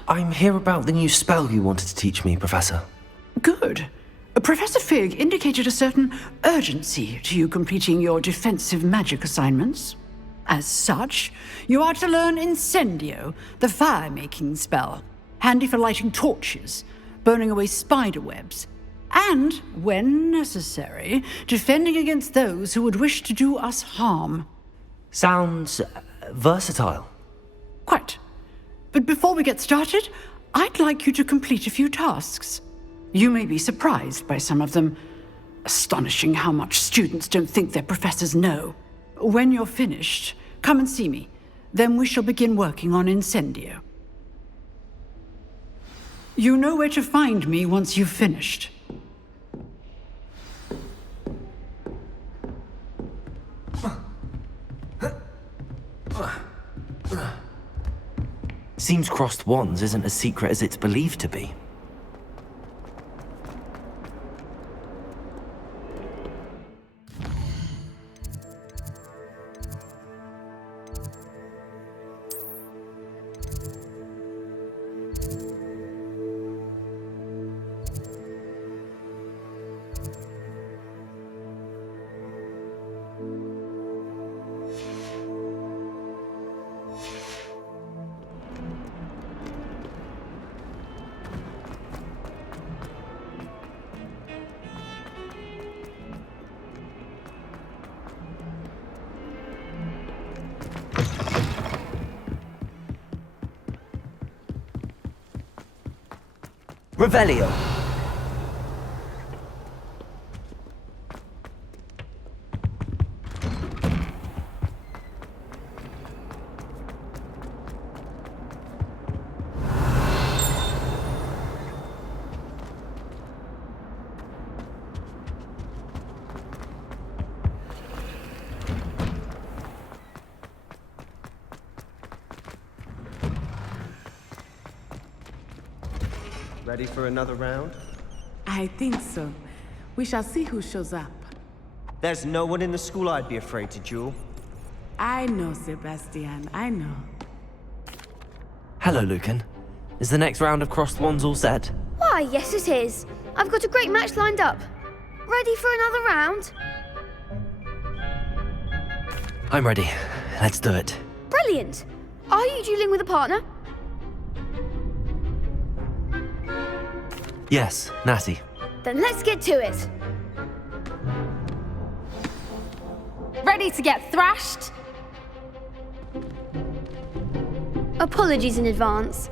I'm here about the new spell you wanted to teach me, Professor. Good. Professor Fig indicated a certain urgency to you completing your defensive magic assignments. As such, you are to learn Incendio, the fire-making spell, handy for lighting torches, burning away spider webs, and, when necessary, defending against those who would wish to do us harm. Sounds versatile. Quite. But before we get started, I'd like you to complete a few tasks. You may be surprised by some of them. Astonishing how much students don't think their professors know. When you're finished, come and see me. Then we shall begin working on Incendio. You know where to find me once you've finished. Seems crossed wands isn't as secret as it's believed to be. Revelio. Ready for another round? I think so. We shall see who shows up. There's no one in the school I'd be afraid to duel. I know, Sebastian, I know. Hello, Lucan. Is the next round of crossed wands all set? Why, yes it is. I've got a great match lined up. Ready for another round? I'm ready. Let's do it. Brilliant. Are you dueling with a partner? Yes, Natty. Then let's get to it. Ready to get thrashed? Apologies in advance.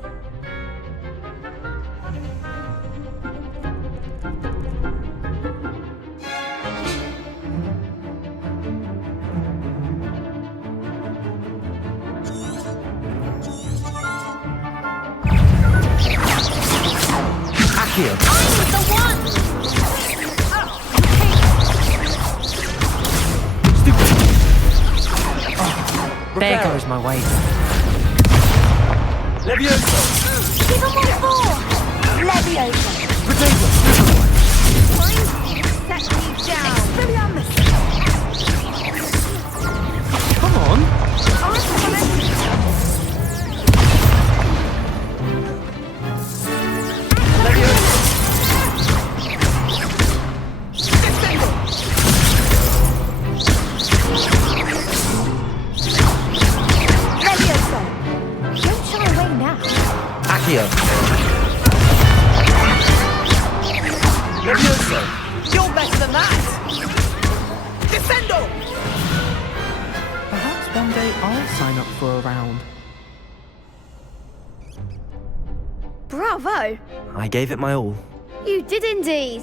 Accio. I'm the one! There goes my way. Levioso! He's on my floor! Levioso! Potato! Set me down! Expelliarmus! Come on! Accio. Levioso. You're better than that! Defendo! Perhaps one day I'll sign up for a round. Bravo! I gave it my all. You did indeed.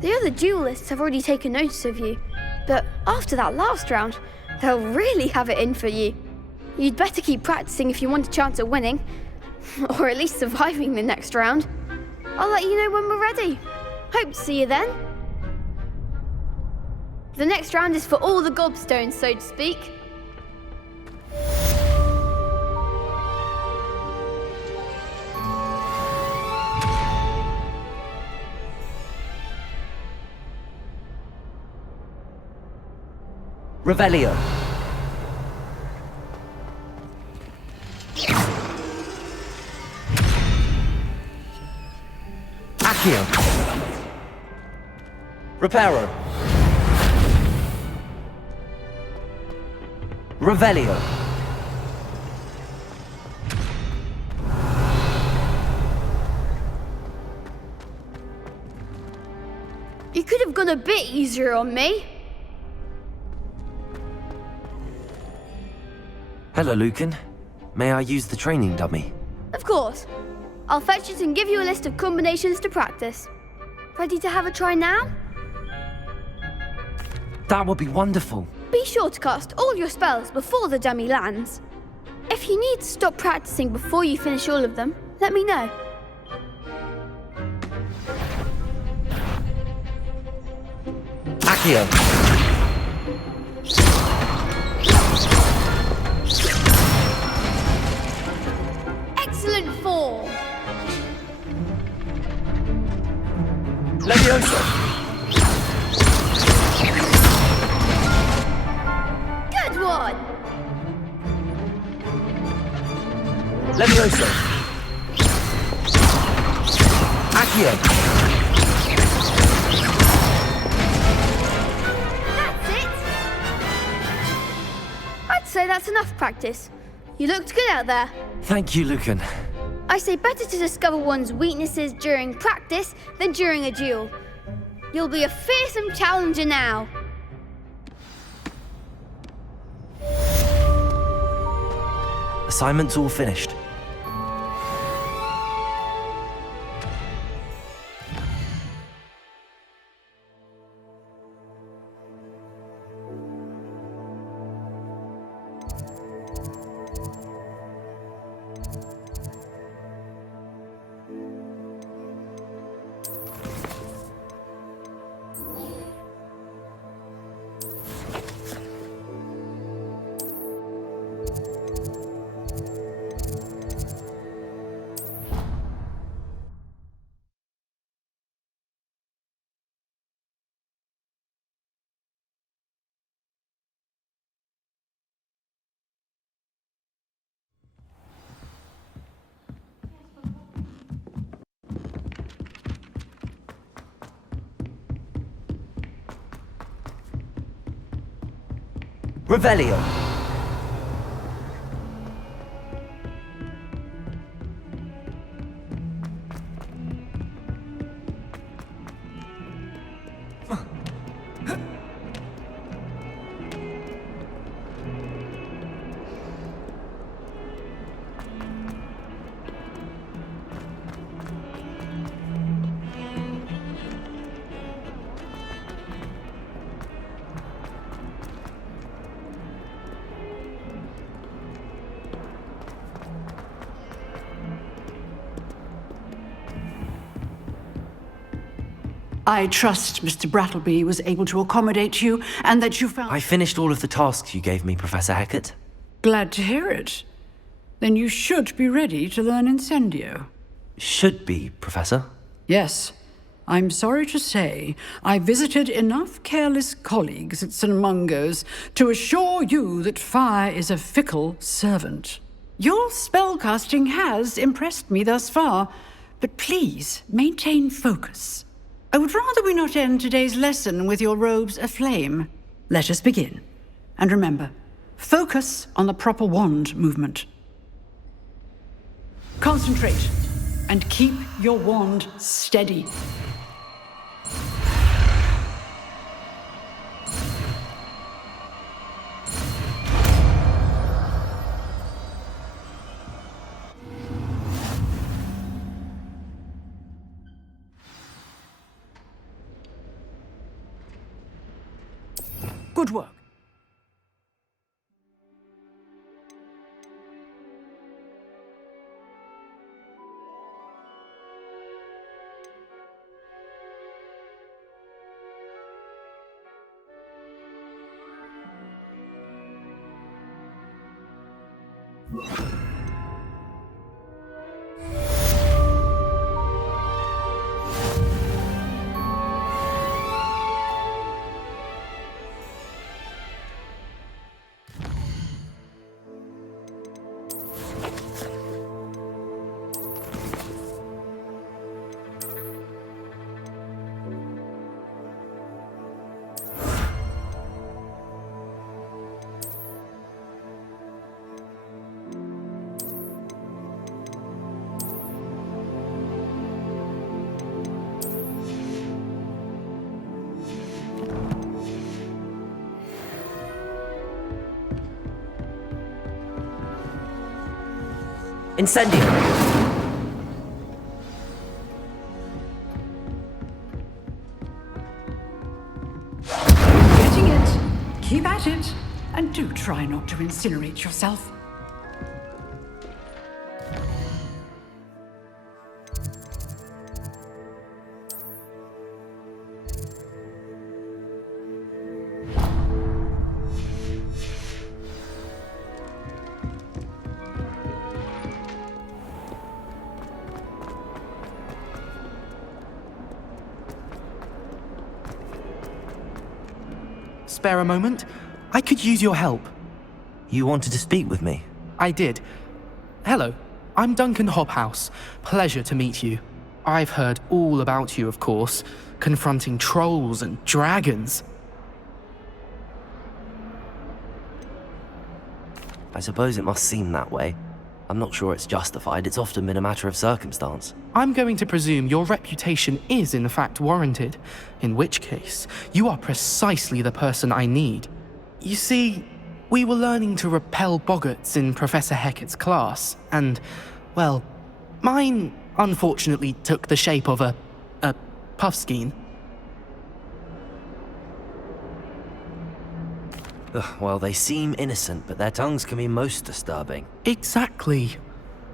The other duelists have already taken notice of you, but after that last round, they'll really have it in for you. You'd better keep practicing if you want a chance at winning. Or at least surviving the next round. I'll let you know when we're ready. Hope to see you then. The next round is for all the gobstones, so to speak. Revelio. Accio. Reparo. Revelio. You could have gone a bit easier on me. Hello, Lucan. May I use the training dummy? Of course. I'll fetch it and give you a list of combinations to practice. Ready to have a try now? That would be wonderful. Be sure to cast all your spells before the dummy lands. If you need to stop practicing before you finish all of them, let me know. Accio. Excellent form. Levioso. Good one. Levioso. Accio. I'd say that's enough practice. You looked good out there. Thank you, Lucan. I say better to discover one's weaknesses during practice than during a duel. You'll be a fearsome challenger now. Assignment's all finished. Revelio. I trust Mr. Brattleby was able to accommodate you and that you found... I finished all of the tasks you gave me, Professor Hecat. Glad to hear it. Then you should be ready to learn Incendio. Should be, Professor. Yes. I'm sorry to say, I visited enough careless colleagues at St. Mungo's to assure you that fire is a fickle servant. Your spellcasting has impressed me thus far, but please maintain focus. I would rather we not end today's lesson with your robes aflame. Let us begin. And remember, focus on the proper wand movement. Concentrate and keep your wand steady. Good work. Incendio! Getting it. Keep at it. And do try not to incinerate yourself. Spare a moment? I could use your help. You wanted to speak with me? I did. Hello, I'm Duncan Hobhouse. Pleasure to meet you. I've heard all about you, of course, confronting trolls and dragons. I suppose it must seem that way. I'm not sure it's justified. It's often been a matter of circumstance. I'm going to presume your reputation is in fact warranted, in which case, you are precisely the person I need. You see, we were learning to repel boggarts in Professor Hecat's class, and, well, mine unfortunately took the shape of a puffskein. Well, they seem innocent, but their tongues can be most disturbing. Exactly.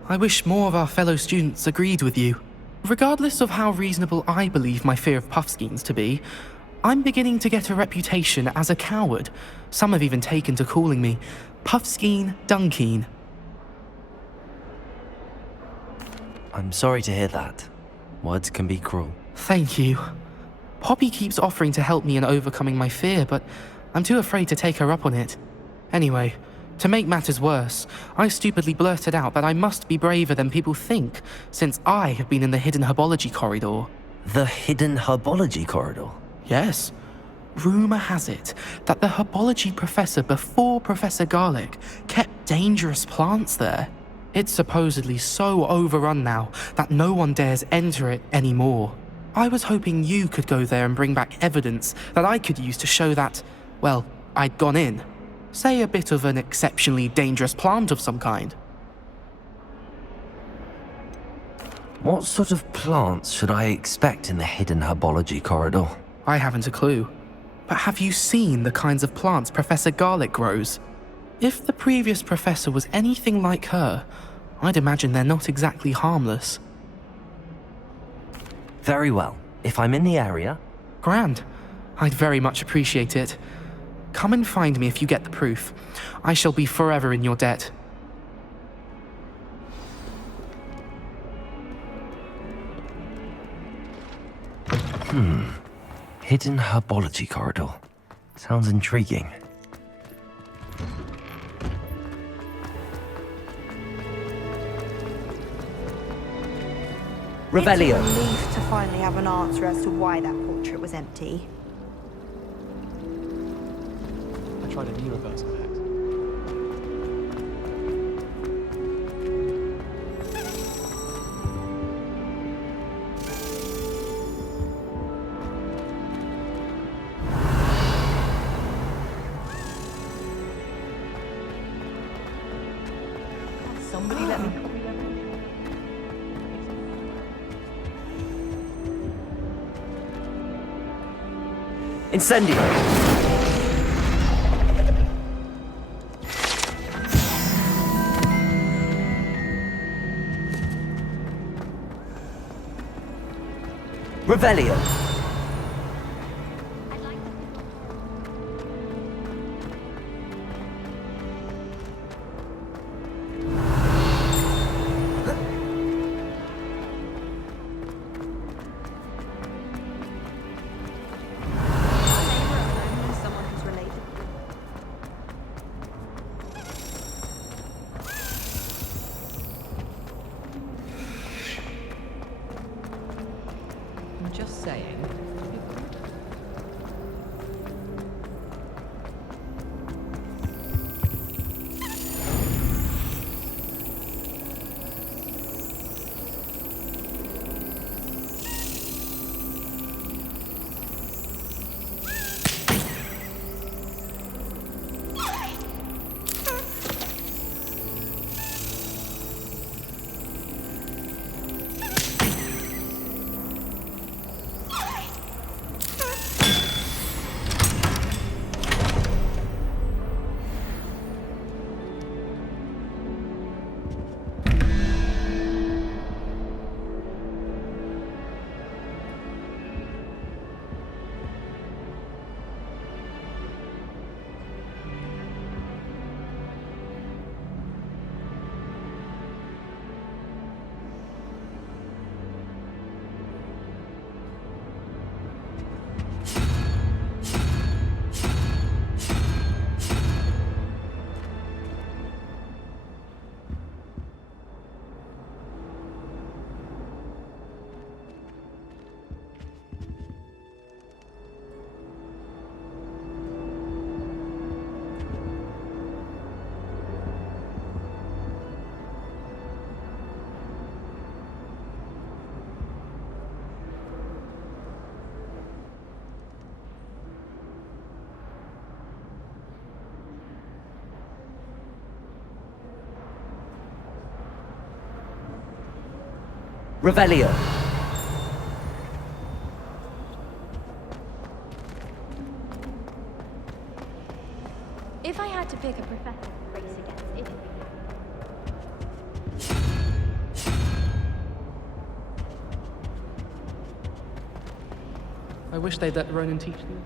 I wish more of our fellow students agreed with you. Regardless of how reasonable I believe my fear of puffskeins to be, I'm beginning to get a reputation as a coward. Some have even taken to calling me Puffskeen Dunkeen. I'm sorry to hear that. Words can be cruel. Thank you. Poppy keeps offering to help me in overcoming my fear, but I'm too afraid to take her up on it. Anyway, to make matters worse, I stupidly blurted out that I must be braver than people think, since I have been in the hidden herbology corridor. The hidden herbology corridor? Yes. Rumour has it that the herbology professor before Professor Garlic kept dangerous plants there. It's supposedly so overrun now that no one dares enter it anymore. I was hoping you could go there and bring back evidence that I could use to show that, well, I'd gone in. Say a bit of an exceptionally dangerous plant of some kind. What sort of plants should I expect in the hidden herbology corridor? I haven't a clue. But have you seen the kinds of plants Professor Garlic grows? If the previous professor was anything like her, I'd imagine they're not exactly harmless. Very well. If I'm in the area... Grand. I'd very much appreciate it. Come and find me if you get the proof. I shall be forever in your debt. Hidden herbology corridor. Sounds intriguing. Revelio. It's a relief to finally have an answer as to why that portrait was empty. I tried a new reverse effect. Somebody let me... Incendio! Revelio! I'm just saying. Revelio. If I had to pick a professor to race against, it would be... I wish they'd let Ronan teach them.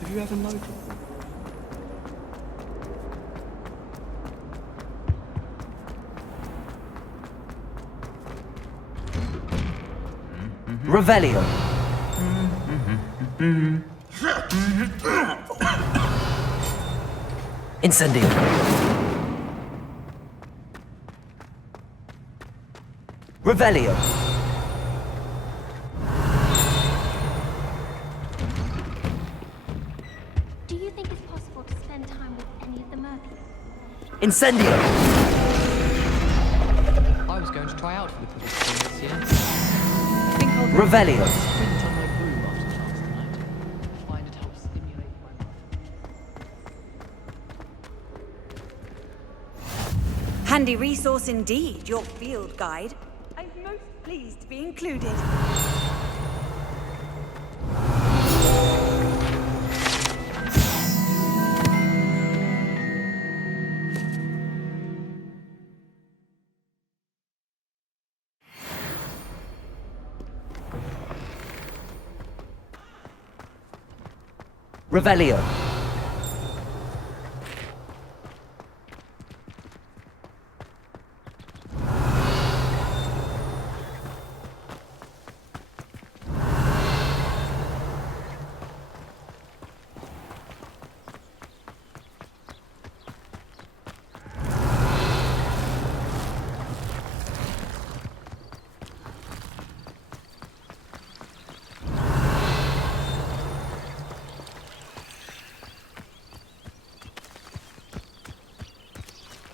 Have you ever noticed? Revelio. Incendio. Revelio. Do you think it's possible to spend time with any of the merpeople? Incendio. I was going to try out for the position this year. Revelio. Sprint on my broom after class tonight. Find it helps stimulate my mind. Handy resource indeed, your field guide. I'm most pleased to be included. Revelio.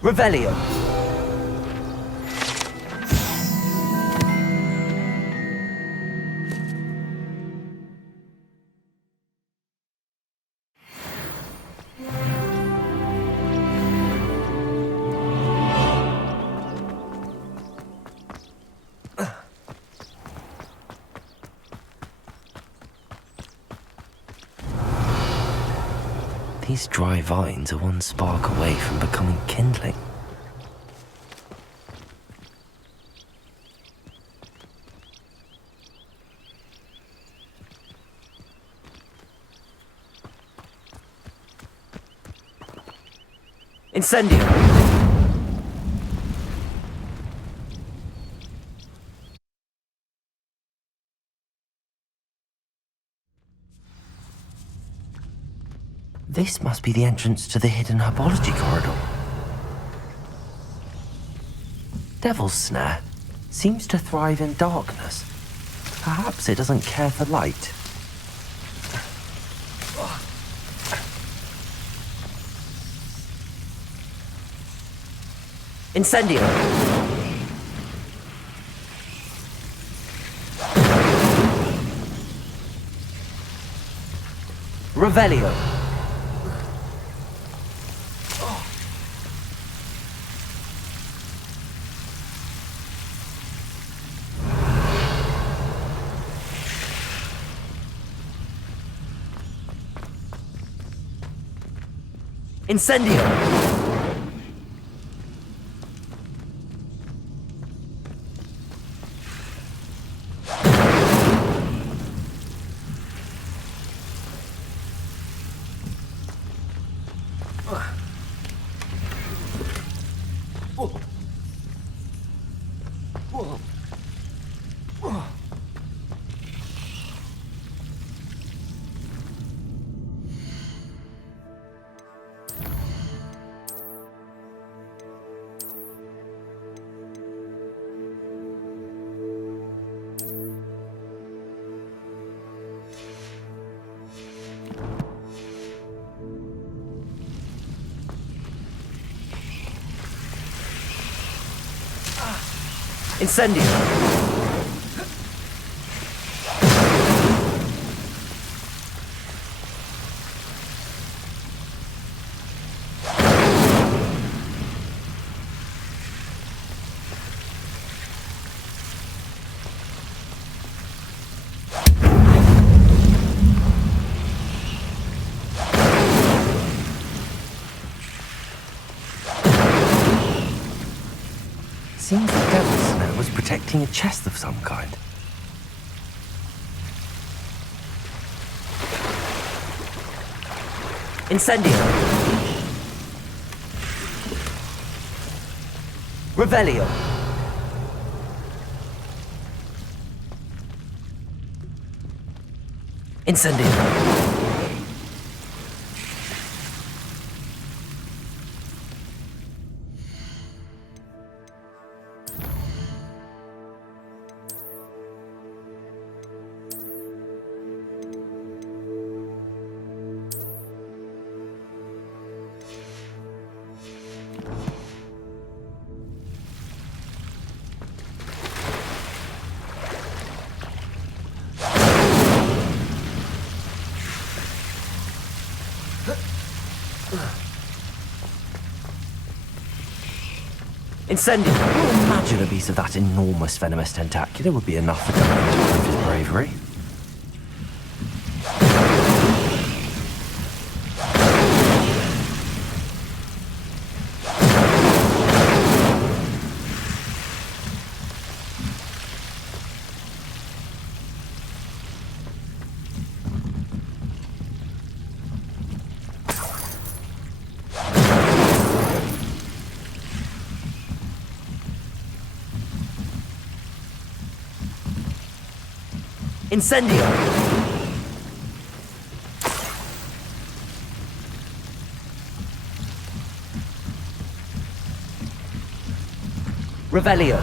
Revelio. These dry vines are one spark away from becoming kindling. Incendio! This must be the entrance to the hidden herbology corridor. Devil's Snare seems to thrive in darkness. Perhaps it doesn't care for light. Incendio! Revelio! Incendio! Incendio! Seems the devil's snare was protecting a chest of some kind. Incendio! Revelio! Incendio! Incendio! Imagine a piece of that enormous venomous tentacular would be enough for Gladwin to prove his bravery. Incendio! Revelio!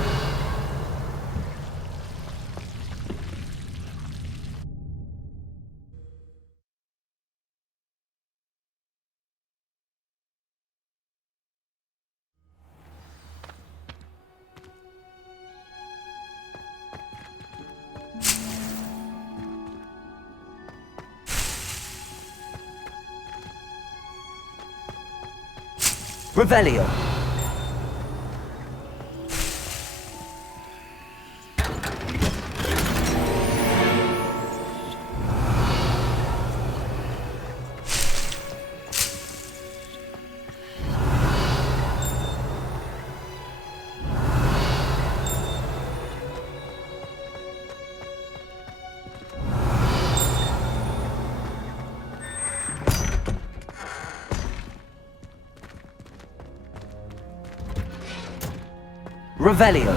Revelio! Revelio!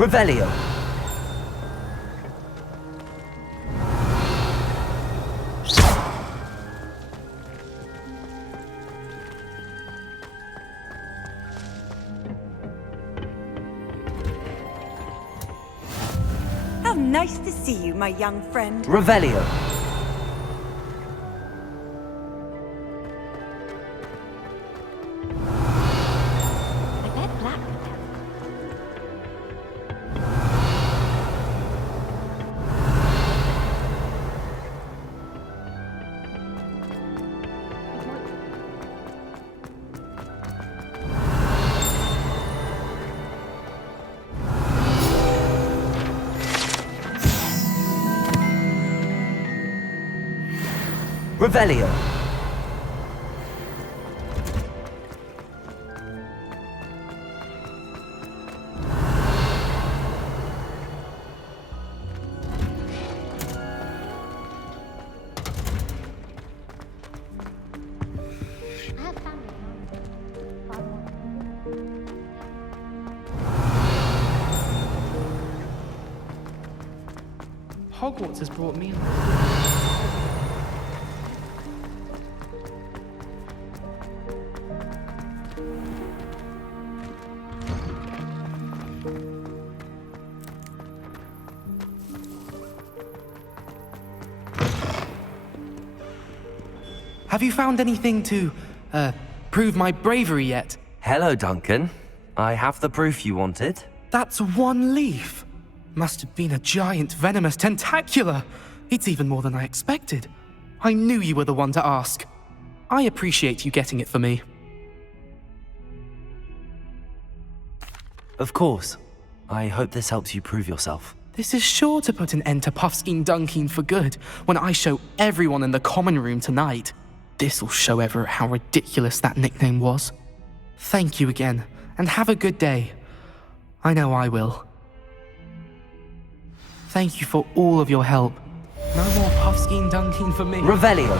Revelio! How nice to see you, my young friend. Revelio! I bet Black Revelio. Hogwarts has brought me. Have you found anything to, prove my bravery yet? Hello, Duncan. I have the proof you wanted. That's one leaf. Must have been a giant venomous tentacula. It's even more than I expected. I knew you were the one to ask. I appreciate you getting it for me. Of course. I hope this helps you prove yourself. This is sure to put an end to Puffskein Dunkeen for good when I show everyone in the common room tonight. This'll show Everett how ridiculous that nickname was. Thank you again, and have a good day. I know I will. Thank you for all of your help. No more Puffskein Dunkeen for me. Revelio.